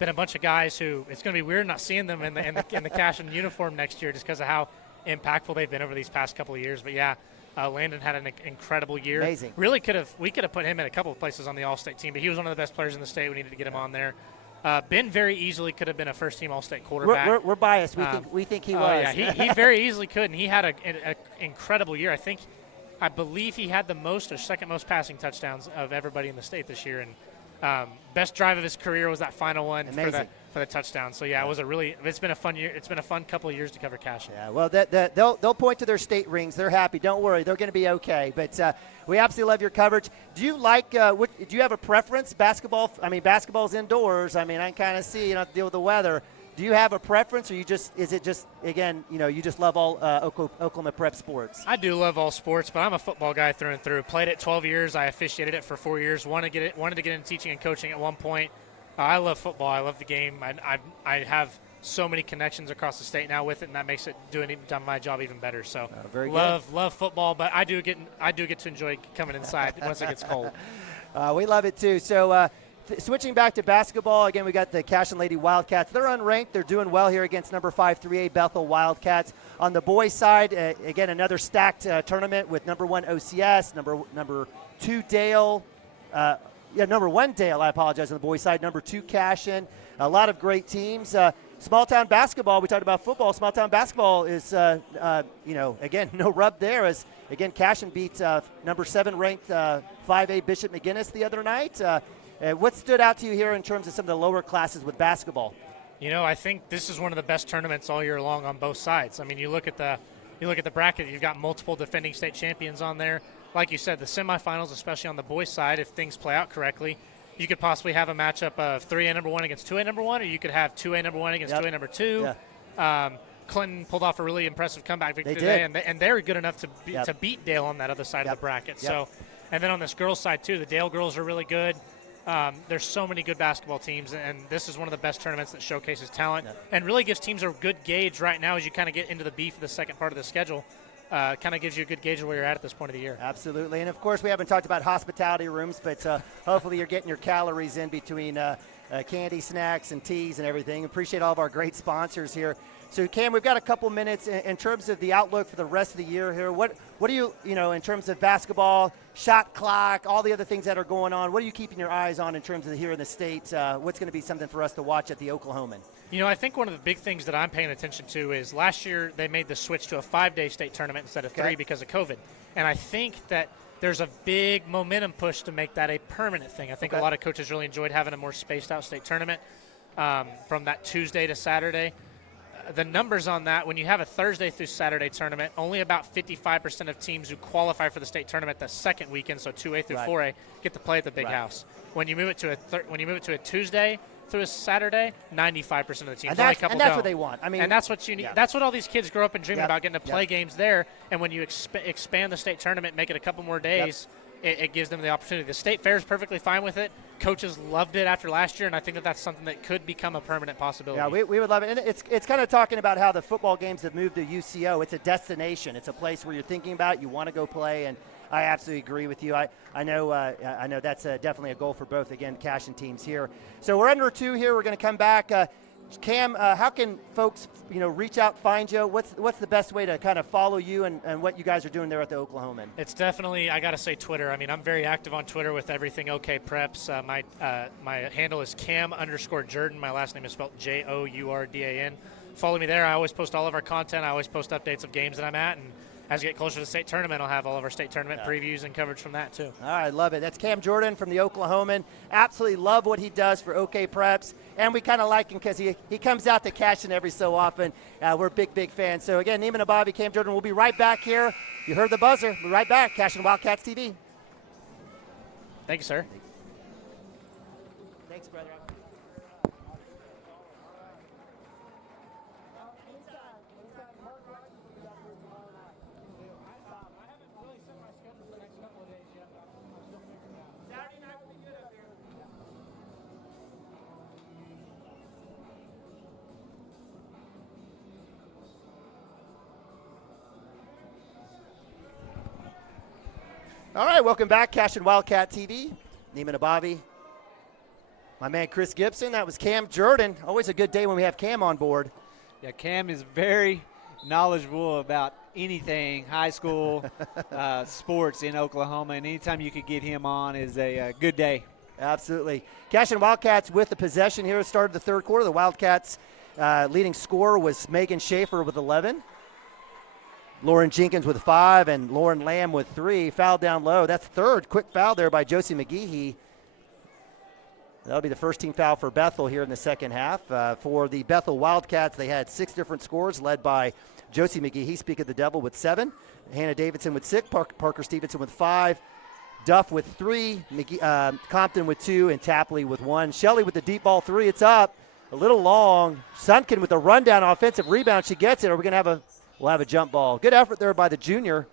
Been a bunch of guys who it's going to be weird not seeing them in the Cashion uniform next year just because of how impactful they've been over these past couple of years. But yeah, Landon had an incredible year. Amazing. Really we could have put him in a couple of places on the All-State team, but he was one of the best players in the state. We needed to get him on there. Ben very easily could have been a first-team All-State quarterback. We're biased. We think he was. Yeah, he very easily could, and he had an incredible year. I believe he had the most or second most passing touchdowns of everybody in the state this year, and best drive of his career was that final one for the touchdown. So yeah, it's been a fun year. It's been a fun couple of years to cover Cashion. Yeah, well, they'll point to their state rings. They're happy. Don't worry, they're going to be okay. But we absolutely love your coverage. Do you like? Do you have a preference? Basketball. I mean, basketball's indoors. I mean, I can kind of see. You don't have to deal with the weather. Do you have a preference, or is it just again, you just love all Oklahoma prep sports? I do love all sports, but I'm a football guy through and through. Played it 12 years. I officiated it for 4 years. Wanted to get into teaching and coaching at one point. I love football. I love the game. I have so many connections across the state now with it, and that makes it doing my job even better. So love football, but I do get to enjoy coming inside once it gets cold. We love it too. So. Switching back to basketball, again, we got the Cashion Lady Wildcats. They're unranked. They're doing well here against number 5 3A Bethel Wildcats. On the boys' side, again, another stacked tournament with number 1 OCS, number 2 Dale. Number 1 Dale, I apologize, on the boys' side. Number 2 Cashion. A lot of great teams. Small-town basketball, we talked about football. Small-town basketball is, again, no rub there as, again, Cashion beat number 7 ranked 5A Bishop McGinnis the other night. What stood out to you here in terms of some of the lower classes with basketball? I think this is one of the best tournaments all year long on both sides. I mean, you look at the bracket, you've got multiple defending state champions on there. Like you said, the semifinals, especially on the boys' side, if things play out correctly, you could possibly have a matchup of 3A number 1 against 2A number 1, or you could have 2A number 1 against 2A number 2. Yeah. Clinton pulled off a really impressive comeback victory today, and they're good enough to beat Dale on that other side of the bracket. So, and then on this girls' side too, the Dale girls are really good. There's so many good basketball teams, and this is one of the best tournaments that showcases talent and really gives teams a good gauge right now as you kind of get into the beef of the second part of the schedule. Kind of gives you a good gauge of where you're at this point of the year. Absolutely. And, of course, we haven't talked about hospitality rooms, but hopefully you're getting your calories in between candy, snacks, and teas and everything. Appreciate all of our great sponsors here. So, Cam, we've got a couple minutes in terms of the outlook for the rest of the year here. What do you, in terms of basketball, shot clock, all the other things that are going on, what are you keeping your eyes on in terms of here in the state? What's going to be something for us to watch at the Oklahoman? I think one of the big things that I'm paying attention to is last year they made the switch to a 5-day state tournament instead of 3 because of COVID. And I think that there's a big momentum push to make that a permanent thing. I think a lot of coaches really enjoyed having a more spaced out state tournament from that Tuesday to Saturday. the numbers on that, when you have a Thursday through Saturday tournament, only about 55% of teams who qualify for the state tournament the second weekend, so 2A through 4A, get to play at the big house. When you move it to a Tuesday through a Saturday, 95% of the teams. And that's what they want. I mean, and that's what you need. That's what all these kids grow up and dream about, getting to play games there. And when you expand the state tournament, make it a couple more days, it gives them the opportunity. The state fair is perfectly fine with it. Coaches loved it after last year, and I think that's something that could become a permanent possibility. Yeah, we would love it. And it's kind of talking about how the football games have moved to UCO. It's a destination. It's a place where you're thinking about it, you want to go play, and I absolutely agree with you. I know that's definitely a goal for both, again, Cashion teams here. So we're under 2 here. We're going to come back. Cam, how can folks, reach out, find you? What's the best way to kind of follow you and what you guys are doing there at the Oklahoman? It's definitely, I got to say, Twitter. I mean, I'm very active on Twitter with everything OK Preps. My handle is Cam_Jordan. My last name is spelled Jourdan. Follow me there. I always post all of our content. I always post updates of games that I'm at, and as we get closer to the state tournament, I'll have all of our state tournament previews and coverage from that, too. All right, love it. That's Cam Jordan from the Oklahoman. Absolutely love what he does for OK Preps, and we kind of like him because he comes out to Cashion every so often. We're big fans. So, again, Neiman and Bobby, Cam Jordan, we'll be right back here. You heard the buzzer. We'll be right back. Cashion Wildcats TV. Thank you, sir. Thanks, brother. All right, welcome back, Cashion Wildcat TV. Neiman Abavi, my man Chris Gibson. That was Cam Jordan. Always a good day when we have Cam on board. Yeah, Cam is very knowledgeable about anything high school sports in Oklahoma, and anytime you could get him on is a good day. Absolutely. Cashion Wildcats with the possession here at the start of the third quarter. The Wildcats' leading scorer was Megan Schaefer with 11. Lauren Jenkins with 5 and Lauren Lamb with 3. Foul down low. That's third. Quick foul there by Josie McGehee. That'll be the first team foul for Bethel here in the second half. For the Bethel Wildcats, they had 6 different scores led by Josie McGehee, Speak of the Devil, with 7. Hannah Davidson with 6. Parker Stevenson with 5. Duff with 3. Compton with 2. And Tapley with 1. Shelley with the deep ball 3. It's up. A little long. Sunken with a rundown offensive rebound. She gets it. Are we going to have We'll have a jump ball. Good effort there by the junior.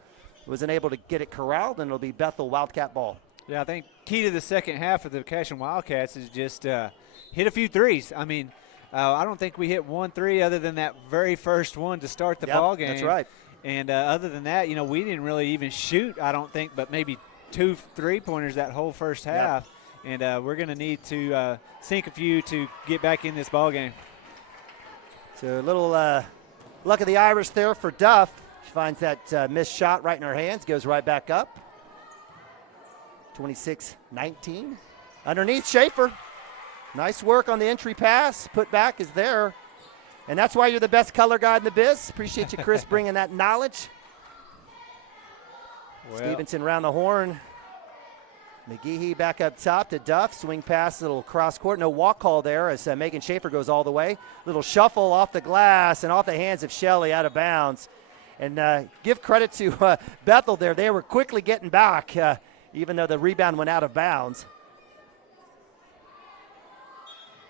Wasn't able to get it corralled, and it'll be Bethel Wildcat ball. Yeah, I think key to the second half of the Cashion Wildcats is just hit a few threes. I mean, I don't think we hit 1 3 other than that very first one to start the ball game. That's right. And other than that, we didn't really even shoot, I don't think, but maybe 2 3-pointers that whole first half. Yep. And we're going to need to sink a few to get back in this ball game. So a little luck of the Irish there for Duff. She finds that missed shot right in her hands, goes right back up. 26-19. Underneath Schaefer. Nice work on the entry pass. Put back is there. And that's why you're the best color guy in the biz. Appreciate you, Chris, bringing that knowledge. Well. Stevenson around the horn. McGehee back up top to Duff. Swing pass, little cross court. No walk call there as Megan Schaefer goes all the way. Little shuffle off the glass and off the hands of Shelley out of bounds. And give credit to Bethel there. They were quickly getting back, even though the rebound went out of bounds.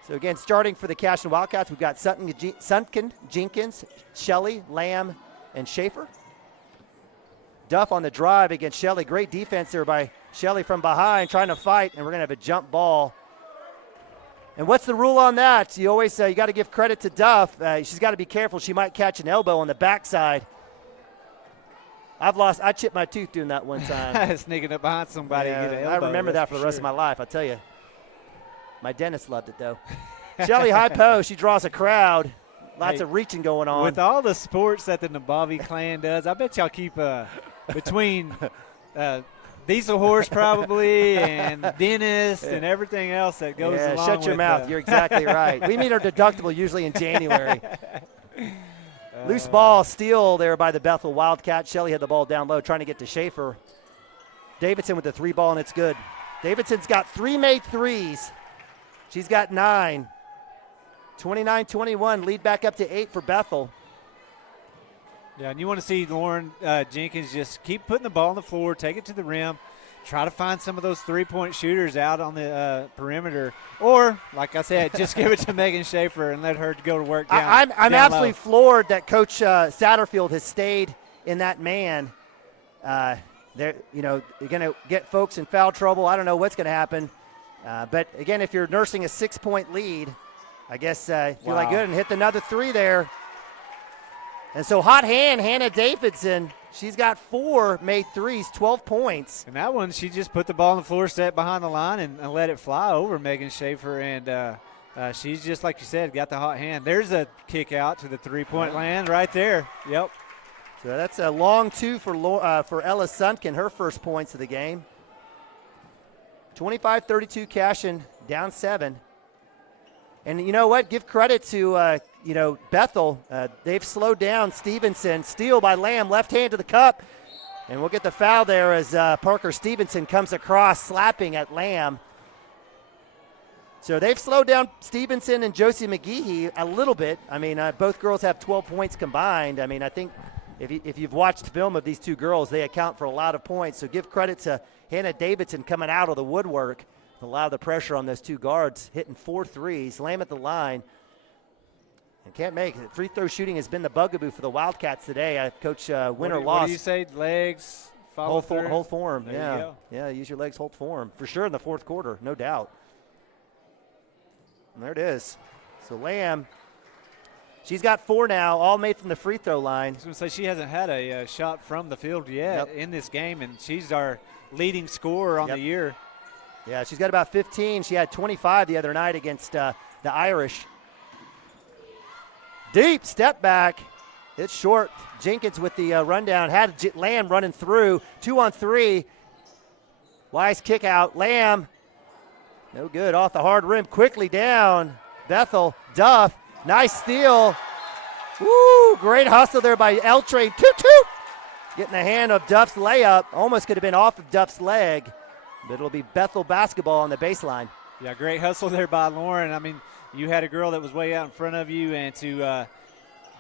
So, again, starting for the Cashion Wildcats, we've got Sunken, Jenkins, Shelley, Lamb, and Schaefer. Duff on the drive against Shelley. Great defense there by Shelley from behind, trying to fight, and we're going to have a jump ball. And what's the rule on that? You always you got to give credit to Duff. She's got to be careful. She might catch an elbow on the backside. I chipped my tooth doing that one time. Sneaking up behind somebody. Yeah, get an elbow, I remember that for the rest of my life, I'll tell you. My dentist loved it, though. Shelley high post. She draws a crowd. Lots of reaching going on. With all the sports that the Nabavi clan does, I bet y'all keep between Diesel Horse probably and dentist and everything else that goes along shut your mouth. You're exactly right. We meet our deductible usually in January. Loose ball, steal there by the Bethel Wildcat. Shelley had the ball down low trying to get to Schaefer. Davidson with the 3 ball, and it's good. Davidson's got 3 made threes. She's got 9. 29-21, lead back up to 8 for Bethel. Yeah, and you want to see Lauren Jenkins just keep putting the ball on the floor, take it to the rim, try to find some of those three-point shooters out on the perimeter. Or, like I said, just give it to Megan Schaefer and let her go to work down. I'm down absolutely low. floored that Coach Satterfield has stayed in that man. They're going to get folks in foul trouble. I don't know what's going to happen. But, again, if you're nursing a 6-point lead, I guess feel like good and hit another three there. And so hot hand, Hannah Davidson. She's got 4 made threes, 12 points. And that one, she just put the ball on the floor, set behind the line, and let it fly over Megan Schaefer. And she's just, like you said, got the hot hand. There's a kick out to the three-point land right there. Yep. So that's a long 2 for Ella Sunken, her first points of the game. 25-32 Cashion, down 7. And you know what? Give credit to, Bethel. They've slowed down Stevenson. Steal by Lamb, left hand to the cup. And we'll get the foul there as Parker Stevenson comes across, slapping at Lamb. So they've slowed down Stevenson and Josie McGehee a little bit. I mean, both girls have 12 points combined. I mean, I think if you've watched film of these two girls, they account for a lot of points. So give credit to Hannah Davidson coming out of the woodwork. A lot of the pressure on those two guards, hitting 4 threes. Lamb at the line. And can't make it. Free throw shooting has been the bugaboo for the Wildcats today. Coach Winter lost. What do you say? Legs, follow through? Hold form, There yeah. you go. Yeah, use your legs, hold form. For sure in the fourth quarter, no doubt. And there it is. So Lamb, she's got 4 now, all made from the free throw line. I was going to say she hasn't had a shot from the field yet in this game, and she's our leading scorer on the year. Yeah, she's got about 15. She had 25 the other night against the Irish. Deep step back. It's short. Jenkins with the rundown. Had Lamb running through. 2-on-3. Wise kick out. Lamb. No good. Off the hard rim. Quickly down. Bethel. Duff. Nice steal. Woo! Great hustle there by Eltrade. Toot. Getting the hand of Duff's layup. Almost could have been off of Duff's leg. But it'll be Bethel basketball on the baseline. Yeah, great hustle there by Lauren. I mean, you had a girl that was way out in front of you, and to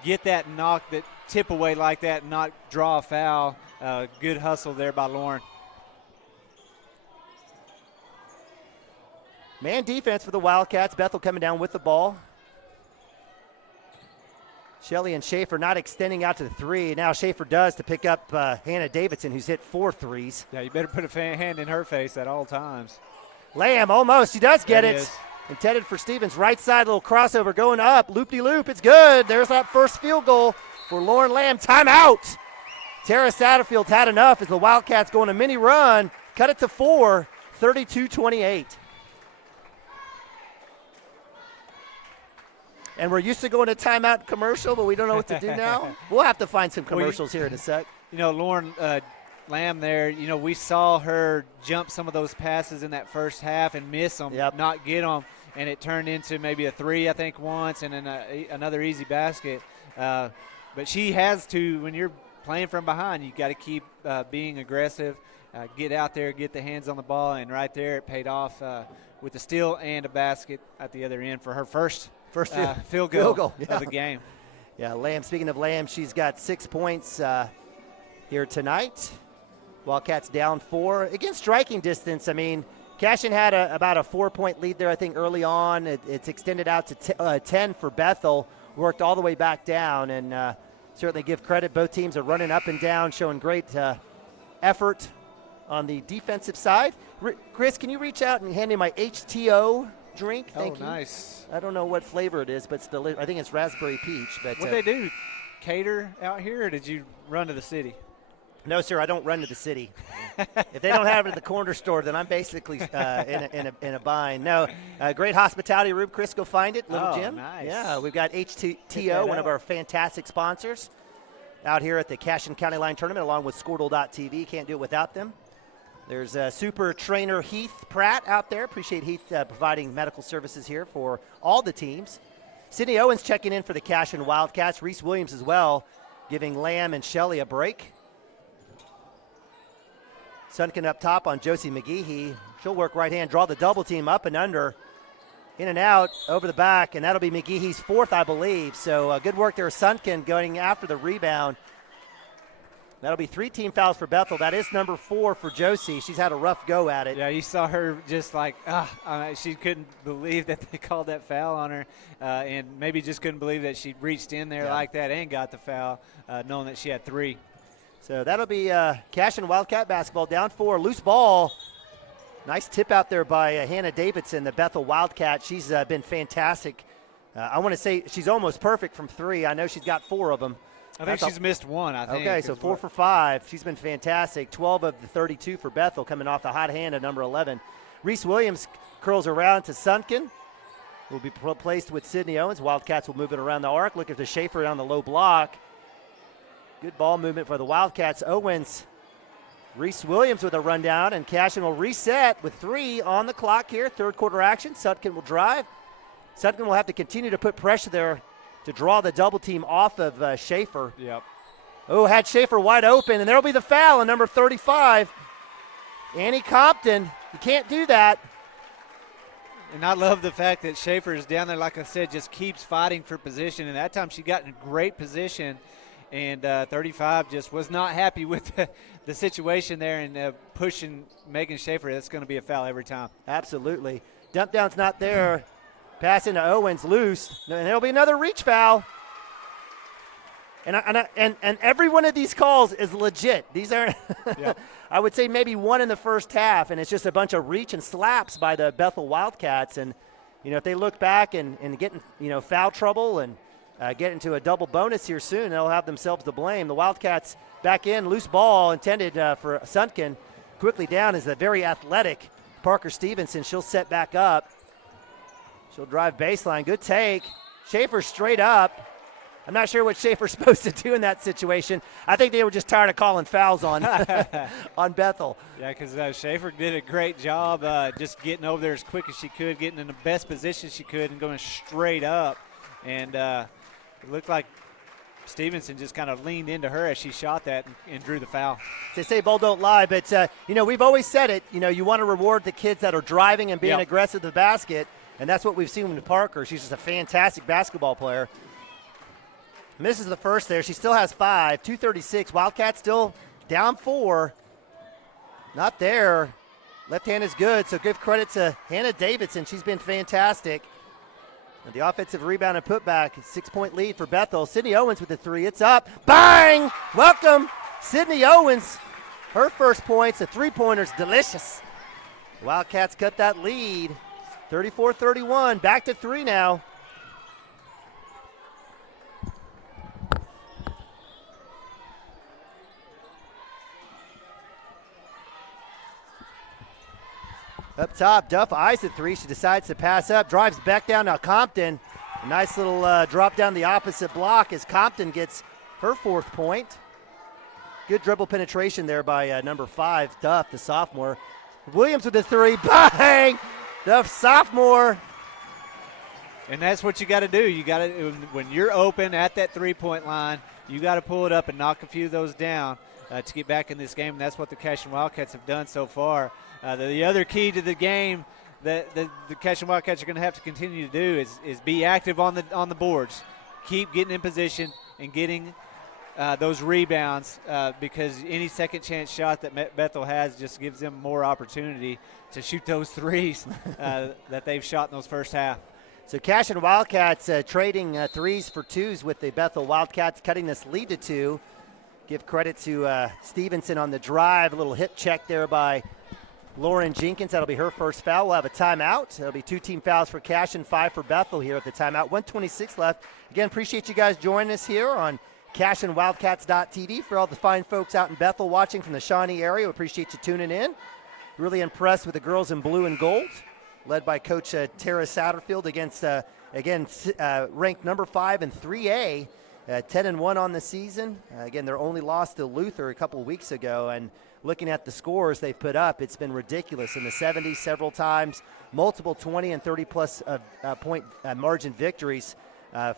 get that knock, that tip away like that and not draw a foul, good hustle there by Lauren. Man defense for the Wildcats. Bethel coming down with the ball. Shelley and Schaefer not extending out to the 3. Now Schaefer does to pick up Hannah Davidson, who's hit 4 threes. Yeah, you better put a hand in her face at all times. Lamb almost. She does get it. Intended for Stevens. Right side, little crossover going up. Loop-de-loop. It's good. There's that first field goal for Lauren Lamb. Timeout. Tara Satterfield's had enough as the Wildcats go on a mini run. Cut it to 4, 32-28. And we're used to going to timeout commercial, but we don't know what to do now. We'll have to find some commercials here in a sec. You know, Lauren Lamb there, you know, we saw her jump some of those passes in that first half and miss them, not get them, and it turned into maybe a 3, I think, once, and then another easy basket. But she has to, when you're playing from behind, you got to keep being aggressive, get out there, get the hands on the ball, and right there it paid off with a steal and a basket at the other end for her first field goal of the game. Yeah, Lamb, speaking of Lamb, she's got 6 points here tonight. Wildcats down 4. Against striking distance, I mean, Cashion had about a 4-point lead there, I think, early on. It's extended out to 10 for Bethel, worked all the way back down, and certainly give credit. Both teams are running up and down, showing great effort on the defensive side. Chris, can you reach out and hand me my HTO drink? Thank you. Nice. I don't know what flavor it is, but I think it's raspberry peach. But what they do, cater out here, or did you run to the city? No, sir, I don't run to the city. If they don't have it at the corner store, then I'm basically in a bind. No, great hospitality room. Chris, go find it, Little Jim. Nice. Yeah, we've got HTO, one of our fantastic sponsors, out here at the Cashion County Line Tournament, along with Squirtle.tv. Can't do it without them. There's super trainer Heath Pratt out there. Appreciate Heath providing medical services here for all the teams. Sydney Owens checking in for the Cashion Wildcats. Reese Williams as well, giving Lamb and Shelley a break. Sunken up top on Josie McGehee. She'll work right hand, draw the double team up and under. In and out over the back, and that'll be McGeehee's fourth, I believe. So good work there, Sunken going after the rebound. That'll be 3 team fouls for Bethel. That is number 4 for Josie. She's had a rough go at it. Yeah, you saw her just like, she couldn't believe that they called that foul on her, and maybe just couldn't believe that she reached in there like that and got the foul, knowing that she had 3. So that'll be Cashion Wildcat basketball down 4. Loose ball. Nice tip out there by Hannah Davidson, the Bethel Wildcat. She's been fantastic. I want to say she's almost perfect from 3. I know she's got 4 of them. I think she's missed 1, I think. Okay, so 4 for 5. She's been fantastic. 12 of the 32 for Bethel, coming off the hot hand of number 11. Reese Williams curls around to Sunken. Will be placed with Sydney Owens. Wildcats will move it around the arc. Look at the Schaefer on the low block. Good ball movement for the Wildcats. Owens, Reese Williams with a rundown, and Cashion will reset with 3 on the clock here. Third quarter action. Sunken will drive. Sunken will have to continue to put pressure there to draw the double team off of Schaefer. Yep. Oh, had Schaefer wide open, and there'll be the foul on number 35. Annie Compton, you can't do that. And I love the fact that Schaefer is down there, like I said, just keeps fighting for position. And that time she got in a great position, and 35 just was not happy with the situation there and pushing Megan Schaefer. That's going to be a foul every time. Absolutely. Dump down's not there. Pass into Owens, loose, and there'll be another reach foul. And every one of these calls is legit. These aren't, I would say maybe one in the first half, and it's just a bunch of reach and slaps by the Bethel Wildcats. And, if they look back and get in, foul trouble and get into a double bonus here soon, they'll have themselves to blame. The Wildcats back in, loose ball intended for Sunken. Quickly down is the very athletic Parker Stevenson. She'll set back up. She'll drive baseline. Good take. Schaefer straight up. I'm not sure what Schaefer's supposed to do in that situation. I think they were just tired of calling fouls on on Bethel. Yeah, because Schaefer did a great job just getting over there as quick as she could, getting in the best position she could, and going straight up. And it looked like Stevenson just kind of leaned into her as she shot that and drew the foul. They say ball don't lie, but, we've always said it. You want to reward the kids that are driving and being aggressive to the basket. And that's what we've seen with Parker. She's just a fantastic basketball player. Misses the first there. She still has 5, 2:36. Wildcats still down 4. Not there. Left hand is good, so give credit to Hannah Davidson. She's been fantastic. And the offensive rebound and putback, 6-point lead for Bethel. Sydney Owens with the 3. It's up. Bang! Welcome, Sydney Owens. Her first points. The three-pointer's delicious. Wildcats cut that lead. 34-31, back to 3 now. Up top, Duff eyes the 3. She decides to pass up, drives back down to Compton. A nice little drop down the opposite block as Compton gets her 4th point. Good dribble penetration there by number 5, Duff, the sophomore. Williams with the 3, bang! The sophomore. And that's what you got to do. You got to, when you're open at that 3-point line, you got to pull it up and knock a few of those down to get back in this game. And that's what the Cashion Wildcats have done so far. The other key to the game that the Cashion Wildcats are going to have to continue to do is be active on the boards. Keep getting in position and getting those rebounds because any second chance shot that Bethel has just gives them more opportunity to shoot those threes that they've shot in those first half. So Cashion Wildcats trading 3s for 2s with the Bethel Wildcats, cutting this lead to 2. Give credit to Stevenson on the drive. A little hip check there by Lauren Jenkins. That'll be her first foul. We'll have a timeout. That'll be 2 team fouls for Cashion, 5 for Bethel here at the timeout. 1:26 left. Again, appreciate you guys joining us here on CashionWildcats.tv. For all the fine folks out in Bethel watching from the Shawnee area, we appreciate you tuning in. Really impressed with the girls in blue and gold, led by Coach Tara Satterfield against, ranked number 5 in 3A, 10-1 on the season. Again, their only loss to Luther a couple weeks ago, and looking at the scores they've put up, it's been ridiculous. In the 70s several times, multiple 20 and 30-plus point margin victories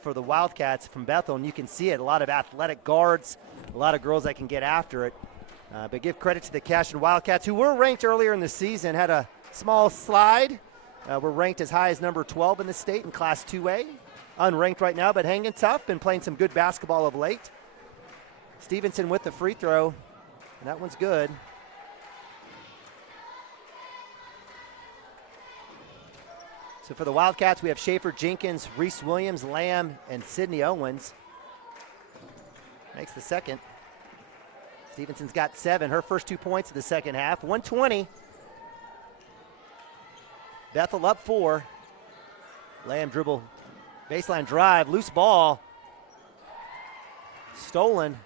for the Wildcats from Bethel, and you can see it. A lot of athletic guards, a lot of girls that can get after it. But give credit to the Cashion Wildcats, who were ranked earlier in the season, had a small slide We're ranked as high as number 12 in the state in Class 2A. Unranked right now, but hanging tough. Been playing some good basketball of late. Stevenson with the free throw, and that one's good. So for the Wildcats, we have Schaefer, Jenkins, Reese Williams, Lamb, and Sydney Owens. Makes the second. Stevenson's got 7. Her first 2 points of the second half. 120. Bethel up 4. Lamb dribble, baseline drive, loose ball. Stolen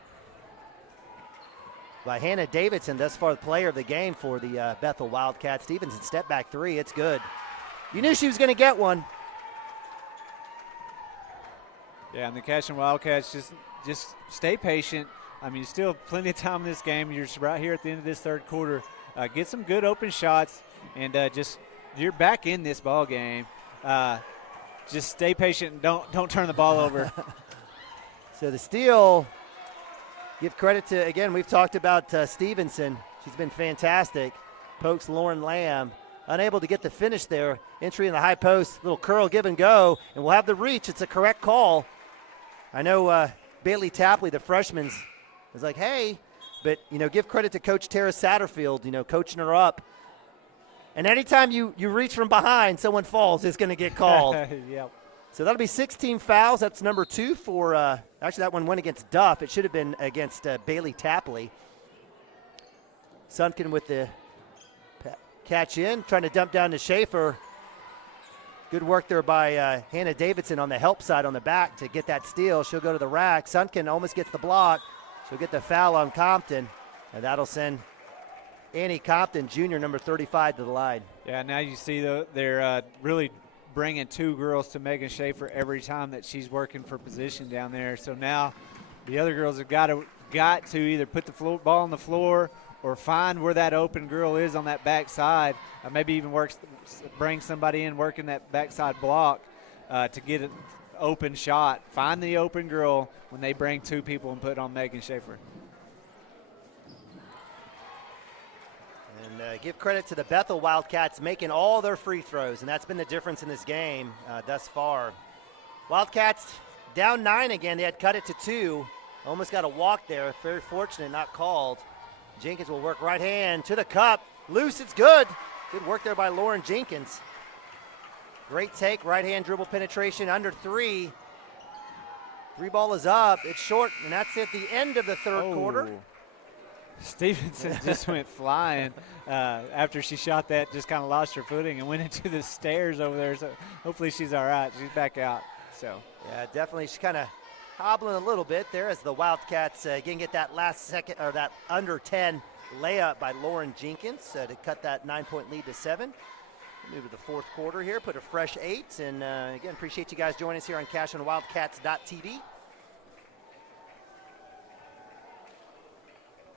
by Hannah Davidson, thus far the player of the game for the Bethel Wildcats. Stevenson step back 3, it's good. You knew she was going to get one. Yeah, and the Cashion Wildcats just stay patient. I mean, still plenty of time in this game. You're just right here at the end of this third quarter. Get some good open shots, and you're back in this ball game. Just stay patient and don't turn the ball over. So the steal, give credit to, again, we've talked about Stevenson. She's been fantastic. Pokes Lauren Lamb. Unable to get the finish there. Entry in the high post, little curl, give and go, and we'll have the reach. It's a correct call. I know Bailey Tapley, the freshman, was like, hey, but, give credit to Coach Tara Satterfield, coaching her up. And anytime you reach from behind, someone falls, it's going to get called. Yep. So that'll be 16 fouls. That's number 2 for, actually that one went against Duff. It should have been against Bailey Tapley. Sunken with the catch in, trying to dump down to Schaefer. Good work there by Hannah Davidson on the help side on the back to get that steal. She'll go to the rack. Sunken almost gets the block. She'll get the foul on Compton, and that'll send Annie Compton, junior, number 35, to the line. Yeah, now you see they're really bringing 2 girls to Megan Schaefer every time that she's working for position down there. So now the other girls have got to either put the ball on the floor or find where that open girl is on that backside. Maybe even bring somebody in working that backside block to get an open shot. Find the open girl when they bring 2 people and put on Megan Schaefer. And give credit to the Bethel Wildcats making all their free throws, and that's been the difference in this game thus far. Wildcats down 9 again. They had cut it to 2. Almost got a walk there. Very fortunate, not called. Jenkins will work right hand to the cup. Loose, it's good. Good work there by Lauren Jenkins. Great take, right hand dribble penetration, under 3. 3 ball is up, it's short, and that's at the end of the third quarter. Stevenson just went flying after she shot that, just kind of lost her footing and went into the stairs over there. So hopefully she's all right. She's back out. So yeah, definitely. She's kind of hobbling a little bit there as the Wildcats again get that last second, or that under 10 layup by Lauren Jenkins to cut that 9-point lead to 7. Move to the fourth quarter here, put a fresh 8, and again, appreciate you guys joining us here on CashionWildcats.tv.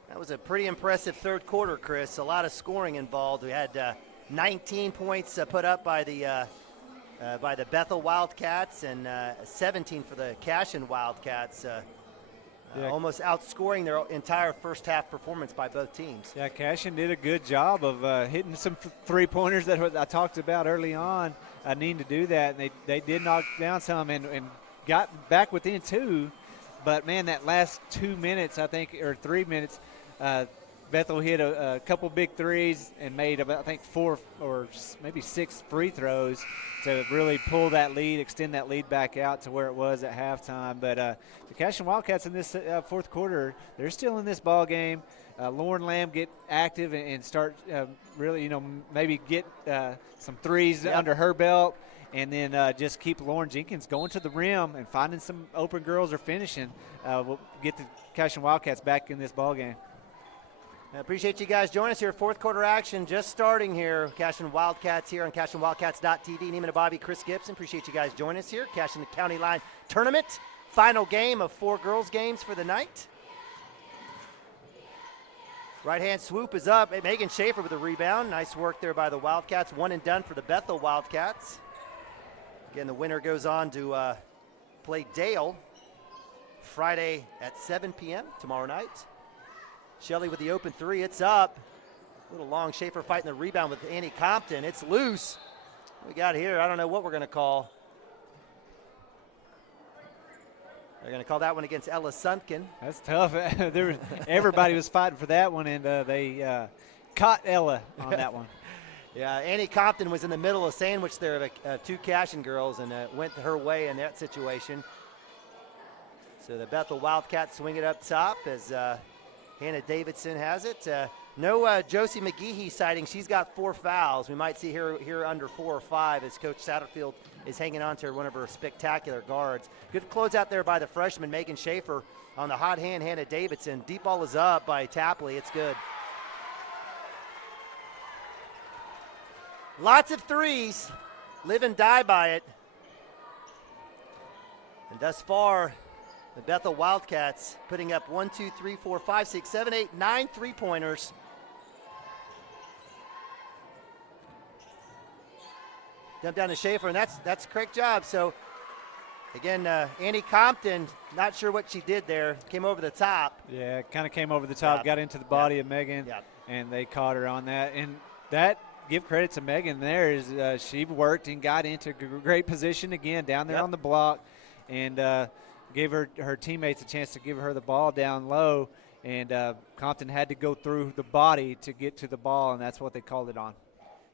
That was a pretty impressive third quarter, Chris. A lot of scoring involved. We had 19 points put up by the Bethel Wildcats and 17 for the Cashion Wildcats. Almost outscoring their entire first half performance by both teams. Yeah, Cashion did a good job of hitting some three-pointers that I talked about early on. I need to do that, and they did knock down some and got back within 2. But, man, that last 2 minutes, I think, or 3 minutes, Bethel hit a couple big threes and made about, I think, 4 or maybe 6 free throws to really pull that lead, extend that lead back out to where it was at halftime. But the Cashion Wildcats in this fourth quarter, they're still in this ball game. Lauren Lamb get active and start really, maybe get some threes under her belt. And then just keep Lauren Jenkins going to the rim and finding some open girls or finishing. We'll get the Cashion Wildcats back in this ball game. I appreciate you guys joining us here. Fourth quarter action just starting here. Cashion Wildcats here on CashionWildcats.tv. Neiman and Bobby, Chris Gibson. Appreciate you guys joining us here. Cashion County Line Tournament. Final game of 4 girls games for the night. Right hand swoop is up. Megan Schaefer with a rebound. Nice work there by the Wildcats. 1 and done for the Bethel Wildcats. Again, the winner goes on to play Dale Friday at 7 p.m. tomorrow night. Shelley with the open 3. It's up. A little long. Schaefer fighting the rebound with Annie Compton. It's loose. we got here? I don't know what we're going to call. They're going to call that one against Ella Suntken. That's tough. Everybody was fighting for that one, and they caught Ella on that one. Yeah, Annie Compton was in the middle of sandwich there of two Cashion girls, and went her way in that situation. So the Bethel Wildcats swing it up top as Hannah Davidson has it. No Josie McGehee sighting. She's got 4 fouls. We might see her here under 4 or 5 as Coach Satterfield is hanging on to one of her spectacular guards. Good close out there by the freshman, Megan Schaefer. On the hot hand, Hannah Davidson. Deep ball is up by Tapley. It's good. Lots of threes. Live and die by it. And thus far, the Bethel Wildcats putting up 1, 2, 3, 4, 5, 6, 7, 8, 9 3-pointers. Dump down to Schaefer, and that's a correct job. So, again, Annie Compton, not sure what she did there. Came over the top. Yeah, kind of came over the top, got into the body of Megan, and they caught her on that. And that, give credit to Megan there, is she worked and got into great position again down there on the block, and gave her teammates a chance to give her the ball down low. And Compton had to go through the body to get to the ball, and that's what they called it on.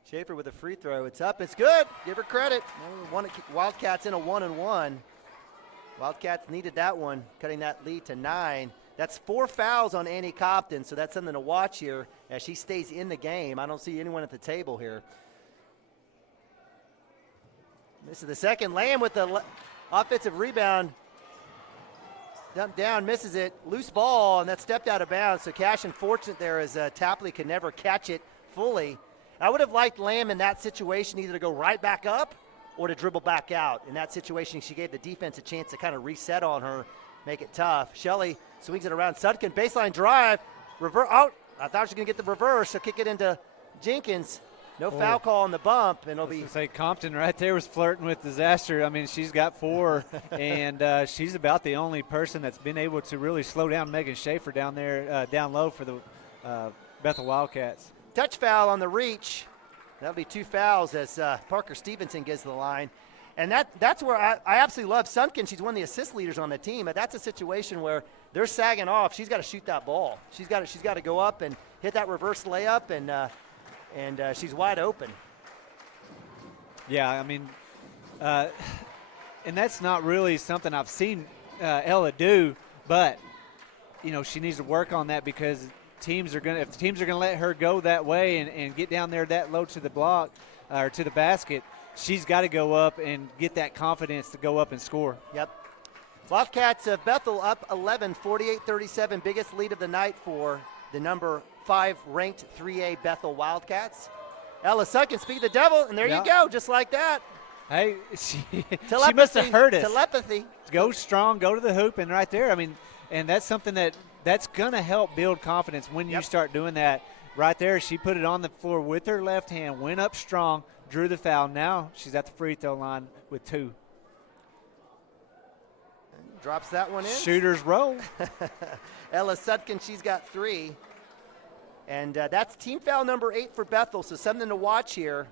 Schaefer with a free throw. It's up. It's good. Give her credit. Wildcats in a 1-and-1. Wildcats needed that one, cutting that lead to 9. That's 4 fouls on Annie Compton, so that's something to watch here as she stays in the game. I don't see anyone at the table here. This is the second. Lamb with the offensive rebound. Dumped down, misses it. Loose ball, and that stepped out of bounds. So Cashion fortunate there as Tapley could never catch it fully. I would have liked Lamb in that situation either to go right back up or to dribble back out. In that situation, she gave the defense a chance to kind of reset on her, make it tough. Shelley swings it around. Sutkin, baseline drive. Reverse. Oh, I thought she was going to get the reverse. She'll kick it into Jenkins. No foul call on the bump, and it'll be. Say Compton right there was flirting with disaster. I mean, she's got 4, and she's about the only person that's been able to really slow down Megan Schaefer down there, down low for the Bethel Wildcats. Touch foul on the reach. That'll be 2 fouls as Parker Stevenson gets to the line. And that's where I absolutely love Sunken. She's one of the assist leaders on the team, but that's a situation where they're sagging off. She's got to shoot that ball. She's got to go up and hit that reverse layup, and she's wide open. Yeah, I mean, and that's not really something I've seen Ella do, but she needs to work on that because if the teams are gonna let her go that way and get down there that low to the block or to the basket, she's got to go up and get that confidence to go up and score. Yep. Wildcats of Bethel up 11, 48-37, biggest lead of the night for the number 5 ranked 3A Bethel Wildcats. Ella Sucken, speak of the devil, and there you go, just like that. Hey, she must have heard us. Telepathy. Go strong, go to the hoop, and right there, I mean, and that's something that's going to help build confidence when you start doing that. Right there, she put it on the floor with her left hand, went up strong, drew the foul. Now she's at the free throw line with 2. Drops that one in. Shooters roll. Ella Sutkin, she's got 3. And that's team foul number 8 for Bethel, so something to watch here.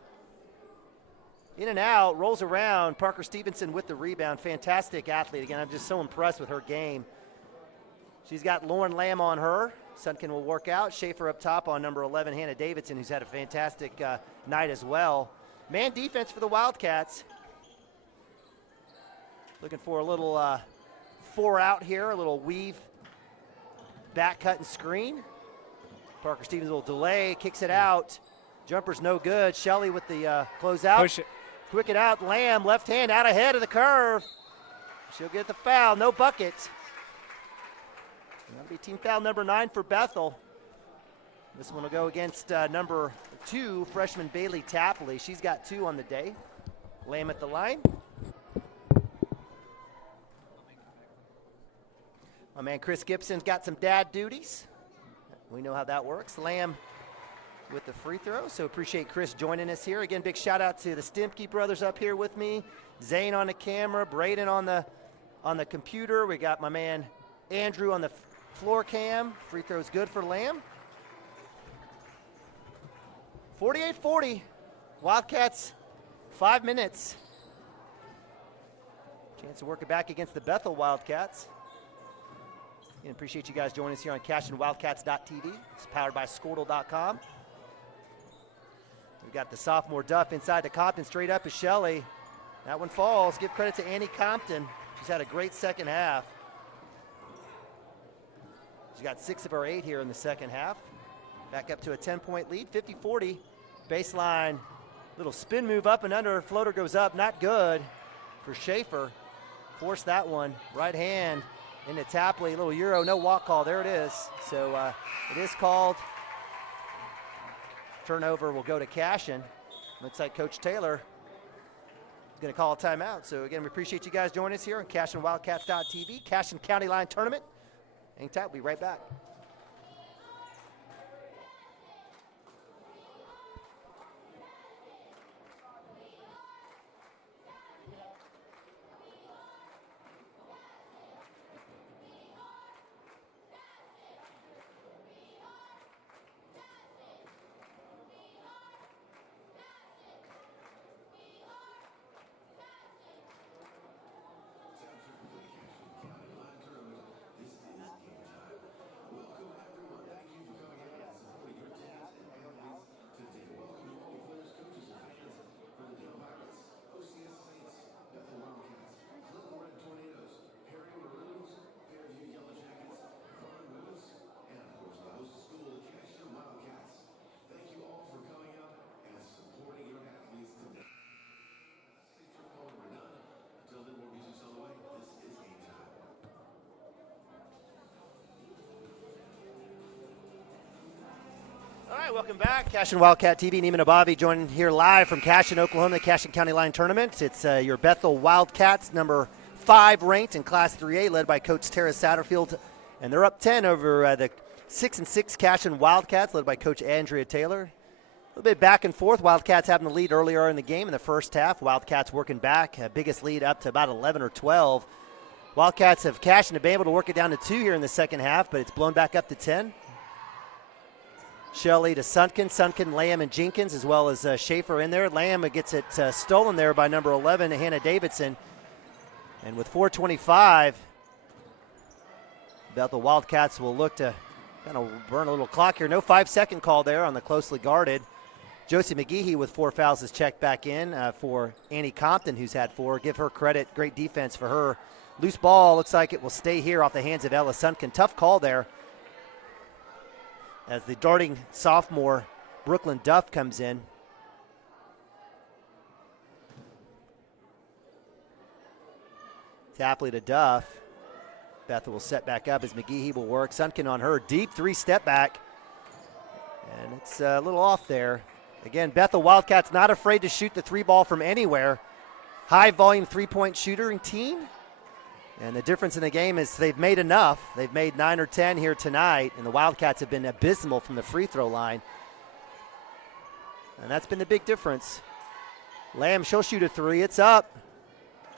In and out, rolls around. Parker Stevenson with the rebound. Fantastic athlete. Again, I'm just so impressed with her game. She's got Lauren Lamb on her. Sutkin will work out. Schaefer up top on number 11, Hannah Davidson, who's had a fantastic night as well. Man defense for the Wildcats. Looking for a little 4 out here, a little weave, back cut and screen. Parker Stevens will delay, kicks it out. Jumper's no good. Shelley with the closeout. Push it. Quick it out. Lamb, left hand out ahead of the curve. She'll get the foul. No bucket. That'll be team foul number 9 for Bethel. This one will go against number 2, freshman Bailey Tapley. She's got 2 on the day. Lamb at the line. My man Chris Gibson's got some dad duties. We know how that works. Lamb with the free throw, so appreciate Chris joining us here. Again, big shout out to the Stimke brothers up here with me. Zane on the camera, Braden on the computer. We got my man Andrew on the floor cam. Free throw's good for Lamb. 48-40. Wildcats 5 minutes. Chance to work it back against the Bethel Wildcats. And appreciate you guys joining us here on CashionWildcats.tv. It's powered by Squirtle.com. We've got the sophomore Duff inside to Compton, straight up is Shelley. That one falls. Give credit to Annie Compton. She's had a great second half. She's got 6 of her 8 here in the second half. Back up to a 10-point lead, 50-40. Baseline, little spin move up and under. Floater goes up, not good for Schaefer. Forced that one. Right hand into Tapley, little Euro, no walk call. There it is. So it is called. Turnover will go to Cashion. Looks like Coach Taylor is going to call a timeout. So again, we appreciate you guys joining us here on CashionWildcats.tv, Cashion County Line Tournament. Hang tight, we'll be right back. All right, welcome back. Cashion Wildcat TV, Neiman Abavi joining here live from Cashion, Oklahoma, the Cashion County Line Tournament. It's your Bethel Wildcats, number 5 ranked in Class 3A, led by Coach Tara Satterfield. And they're up 10 over the 6-6 Cashion Wildcats, led by Coach Andrea Taylor. A little bit back and forth. Wildcats having the lead earlier in the game in the first half. Wildcats working back. Biggest lead up to about 11 or 12. Wildcats have Cashion have been able to work it down to 2 here in the second half, but it's blown back up to 10. Shelley to Sunken, Lamb, and Jenkins, as well as Schaefer in there. Lamb gets it stolen there by number 11, Hannah Davidson. And with 4:25, Bethel Wildcats will look to kind of burn a little clock here. No 5-second call there on the closely guarded. Josie McGehee with 4 fouls is checked back in for Annie Compton, who's had 4. Give her credit. Great defense for her. Loose ball looks like it will stay here off the hands of Ella Sunken. Tough call there, as the darting sophomore Brooklyn Duff comes in. Tapley to Duff. Bethel will set back up as McGehee will work. Sunken on her. Deep 3-step back. And it's a little off there. Again, Bethel Wildcats not afraid to shoot the 3 ball from anywhere. High volume 3-point shooting team. And the difference in the game is they've made enough. They've made 9 or 10 here tonight, and the Wildcats have been abysmal from the free throw line. And that's been the big difference. Lamb, she'll shoot a 3. It's up.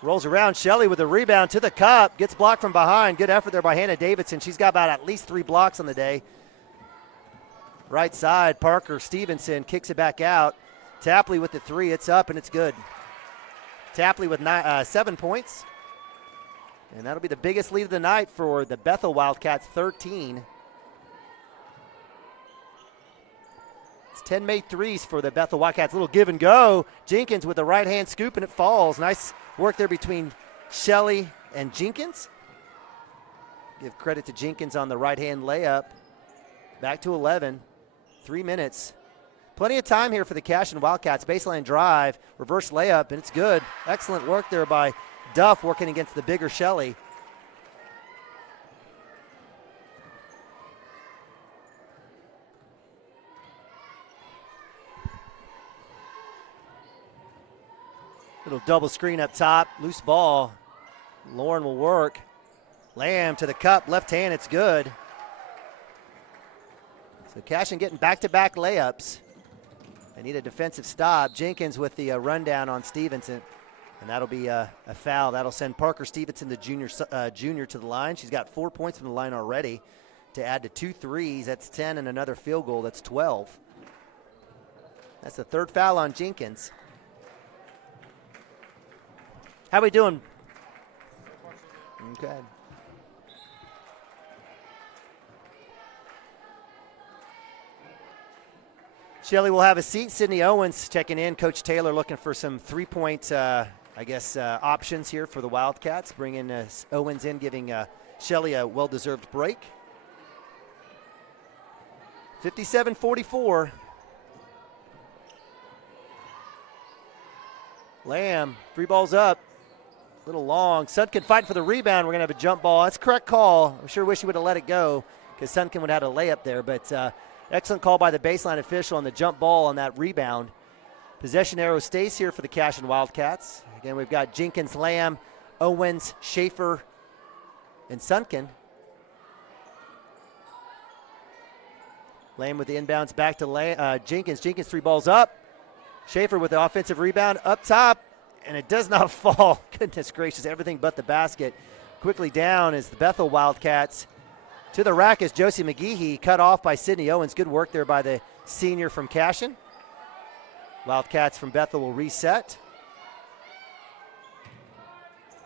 Rolls around. Shelley with a rebound to the cup. Gets blocked from behind. Good effort there by Hannah Davidson. She's got about at least 3 blocks on the day. Right side, Parker Stevenson kicks it back out. Tapley with the 3. It's up, and it's good. Tapley with 7 points. And that'll be the biggest lead of the night for the Bethel Wildcats, 13. It's 10 made threes for the Bethel Wildcats. Little give and go. Jenkins with a right hand scoop, and it falls. Nice work there between Shelley and Jenkins. Give credit to Jenkins on the right hand layup. Back to 11. 3 minutes. Plenty of time here for the Cashion Wildcats. Baseline drive, reverse layup, and it's good. Excellent work there by Duff working against the bigger Shelley. Little double screen up top, loose ball. Lauren will work. Lamb to the cup, left hand, it's good. So Cashion getting back-to-back layups. They need a defensive stop. Jenkins with the rundown on Stevenson. And that'll be a foul. That'll send Parker Stevenson, the junior, to the line. She's got 4 points from the line already. To add to 2 threes, that's 10, and another field goal, that's 12. That's the 3rd foul on Jenkins. How we doing? Okay. Shelley will have a seat. Sydney Owens checking in. Coach Taylor looking for some three-point, options here for the Wildcats. Bringing Owens in, giving Shelley a well-deserved break. 57-44. Lamb, 3 balls up. A little long. Sunken fighting for the rebound. We're going to have a jump ball. That's a correct call. I sure wish he would have let it go because Sunken would have had a layup there. But excellent call by the baseline official on the jump ball on that rebound. Possession arrow stays here for the Cashion Wildcats. Again, we've got Jenkins, Lamb, Owens, Schaefer, and Sunken. Lamb with the inbounds back to Jenkins. Jenkins 3 balls up. Schaefer with the offensive rebound up top, and it does not fall. Goodness gracious, everything but the basket. Quickly down is the Bethel Wildcats. To the rack is Josie McGehee, cut off by Sydney Owens. Good work there by the senior from Cashion. Wildcats from Bethel will reset.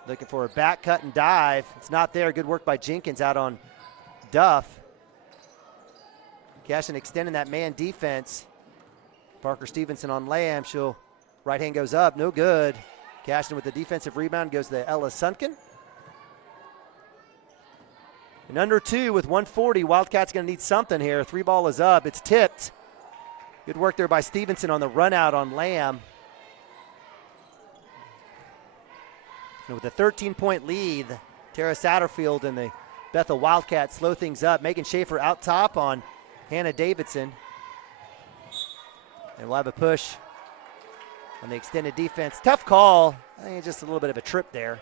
Looking for a back cut and dive. It's not there. Good work by Jenkins out on Duff. Cashion extending that man defense. Parker Stevenson on Lamb. Right hand goes up. No good. Cashion with the defensive rebound goes to Ella Sunken. And under 2 with 140. Wildcats going to need something here. 3 ball is up. It's tipped. Good work there by Stevenson on the run out on Lamb. And with a 13-point lead, Tara Satterfield and the Bethel Wildcats slow things up. Megan Schaefer out top on Hannah Davidson. And we'll have a push on the extended defense. Tough call. I think it's just a little bit of a trip there.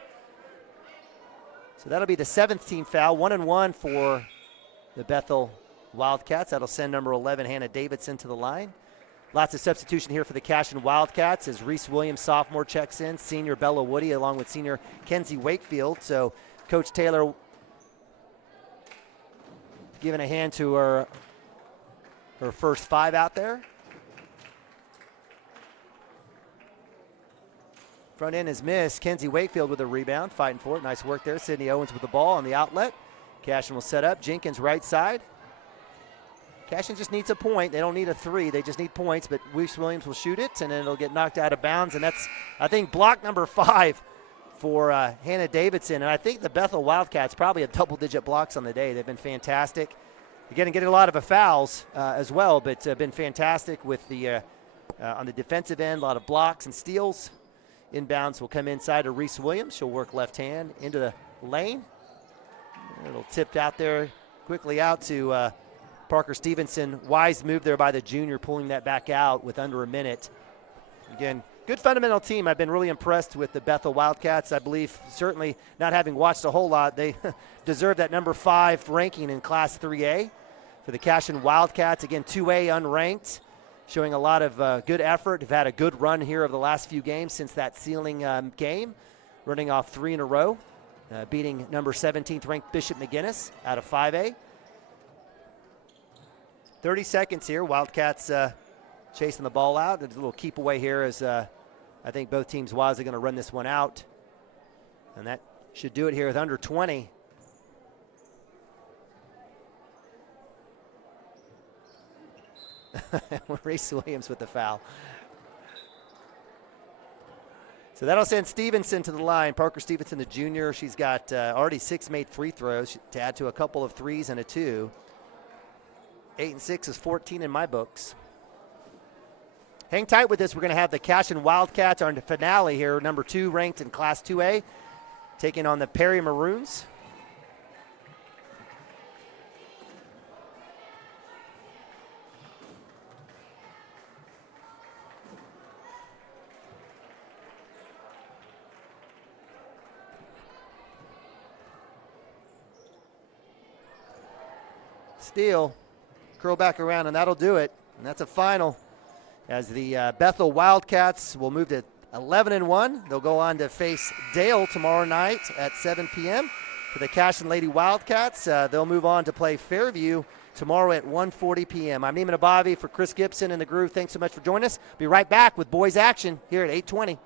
So that'll be the 7th team foul. 1-1 for the Bethel Wildcats. That'll send number 11, Hannah Davidson, to the line. Lots of substitution here for the Cashion Wildcats as Reese Williams, sophomore, checks in. Senior Bella Woody along with senior Kenzie Wakefield. So Coach Taylor giving a hand to her first 5 out there. Front end is missed. Kenzie Wakefield with a rebound, fighting for it. Nice work there. Sydney Owens with the ball on the outlet. Cashion will set up. Jenkins right side. Cashion just needs a point. They don't need a 3. They just need points, but Reese Williams will shoot it, and then it'll get knocked out of bounds. And that's, I think, block number 5 for Hannah Davidson. And I think the Bethel Wildcats probably have double-digit blocks on the day. They've been fantastic. Again, getting a lot of fouls as well, but been fantastic with the on the defensive end, a lot of blocks and steals. Inbounds will come inside to Reese Williams. She'll work left hand into the lane. It'll tipped out there, quickly out to Parker Stevenson. Wise move there by the junior, pulling that back out with under a minute. Again, good fundamental team. I've been really impressed with the Bethel Wildcats. I believe, certainly not having watched a whole lot, they deserve that number 5 ranking in Class 3A. For the Cashion Wildcats, again, 2A unranked. Showing a lot of good effort. Have had a good run here over the last few games since that sealing game. Running off 3 in a row. Beating number 17th ranked Bishop McGuinness out of 5A. 30 seconds here. Wildcats chasing the ball out. There's a little keep away here as I think both teams wisely going to run this one out. And that should do it here with under 20. Reese Williams with the foul. So that'll send Stevenson to the line. Parker Stevenson, the junior. She's got already 6 made free throws to add to a couple of 3s and a 2. 8 and 6 is 14 in my books. Hang tight with this. We're going to have the Cashion Wildcats on the finale here, number 2 ranked in Class 2A, taking on the Perry Maroons. Steal, curl back around, and that'll do it. And that's a final as the Bethel Wildcats will move to 11-1. They'll go on to face Dale tomorrow night at 7 p.m. For the Cashion Lady Wildcats, they'll move on to play Fairview tomorrow at 1:40 p.m. I'm Neiman Abavi for Chris Gibson and the Groove. Thanks so much for joining us. Be right back with boys action here at 8:20.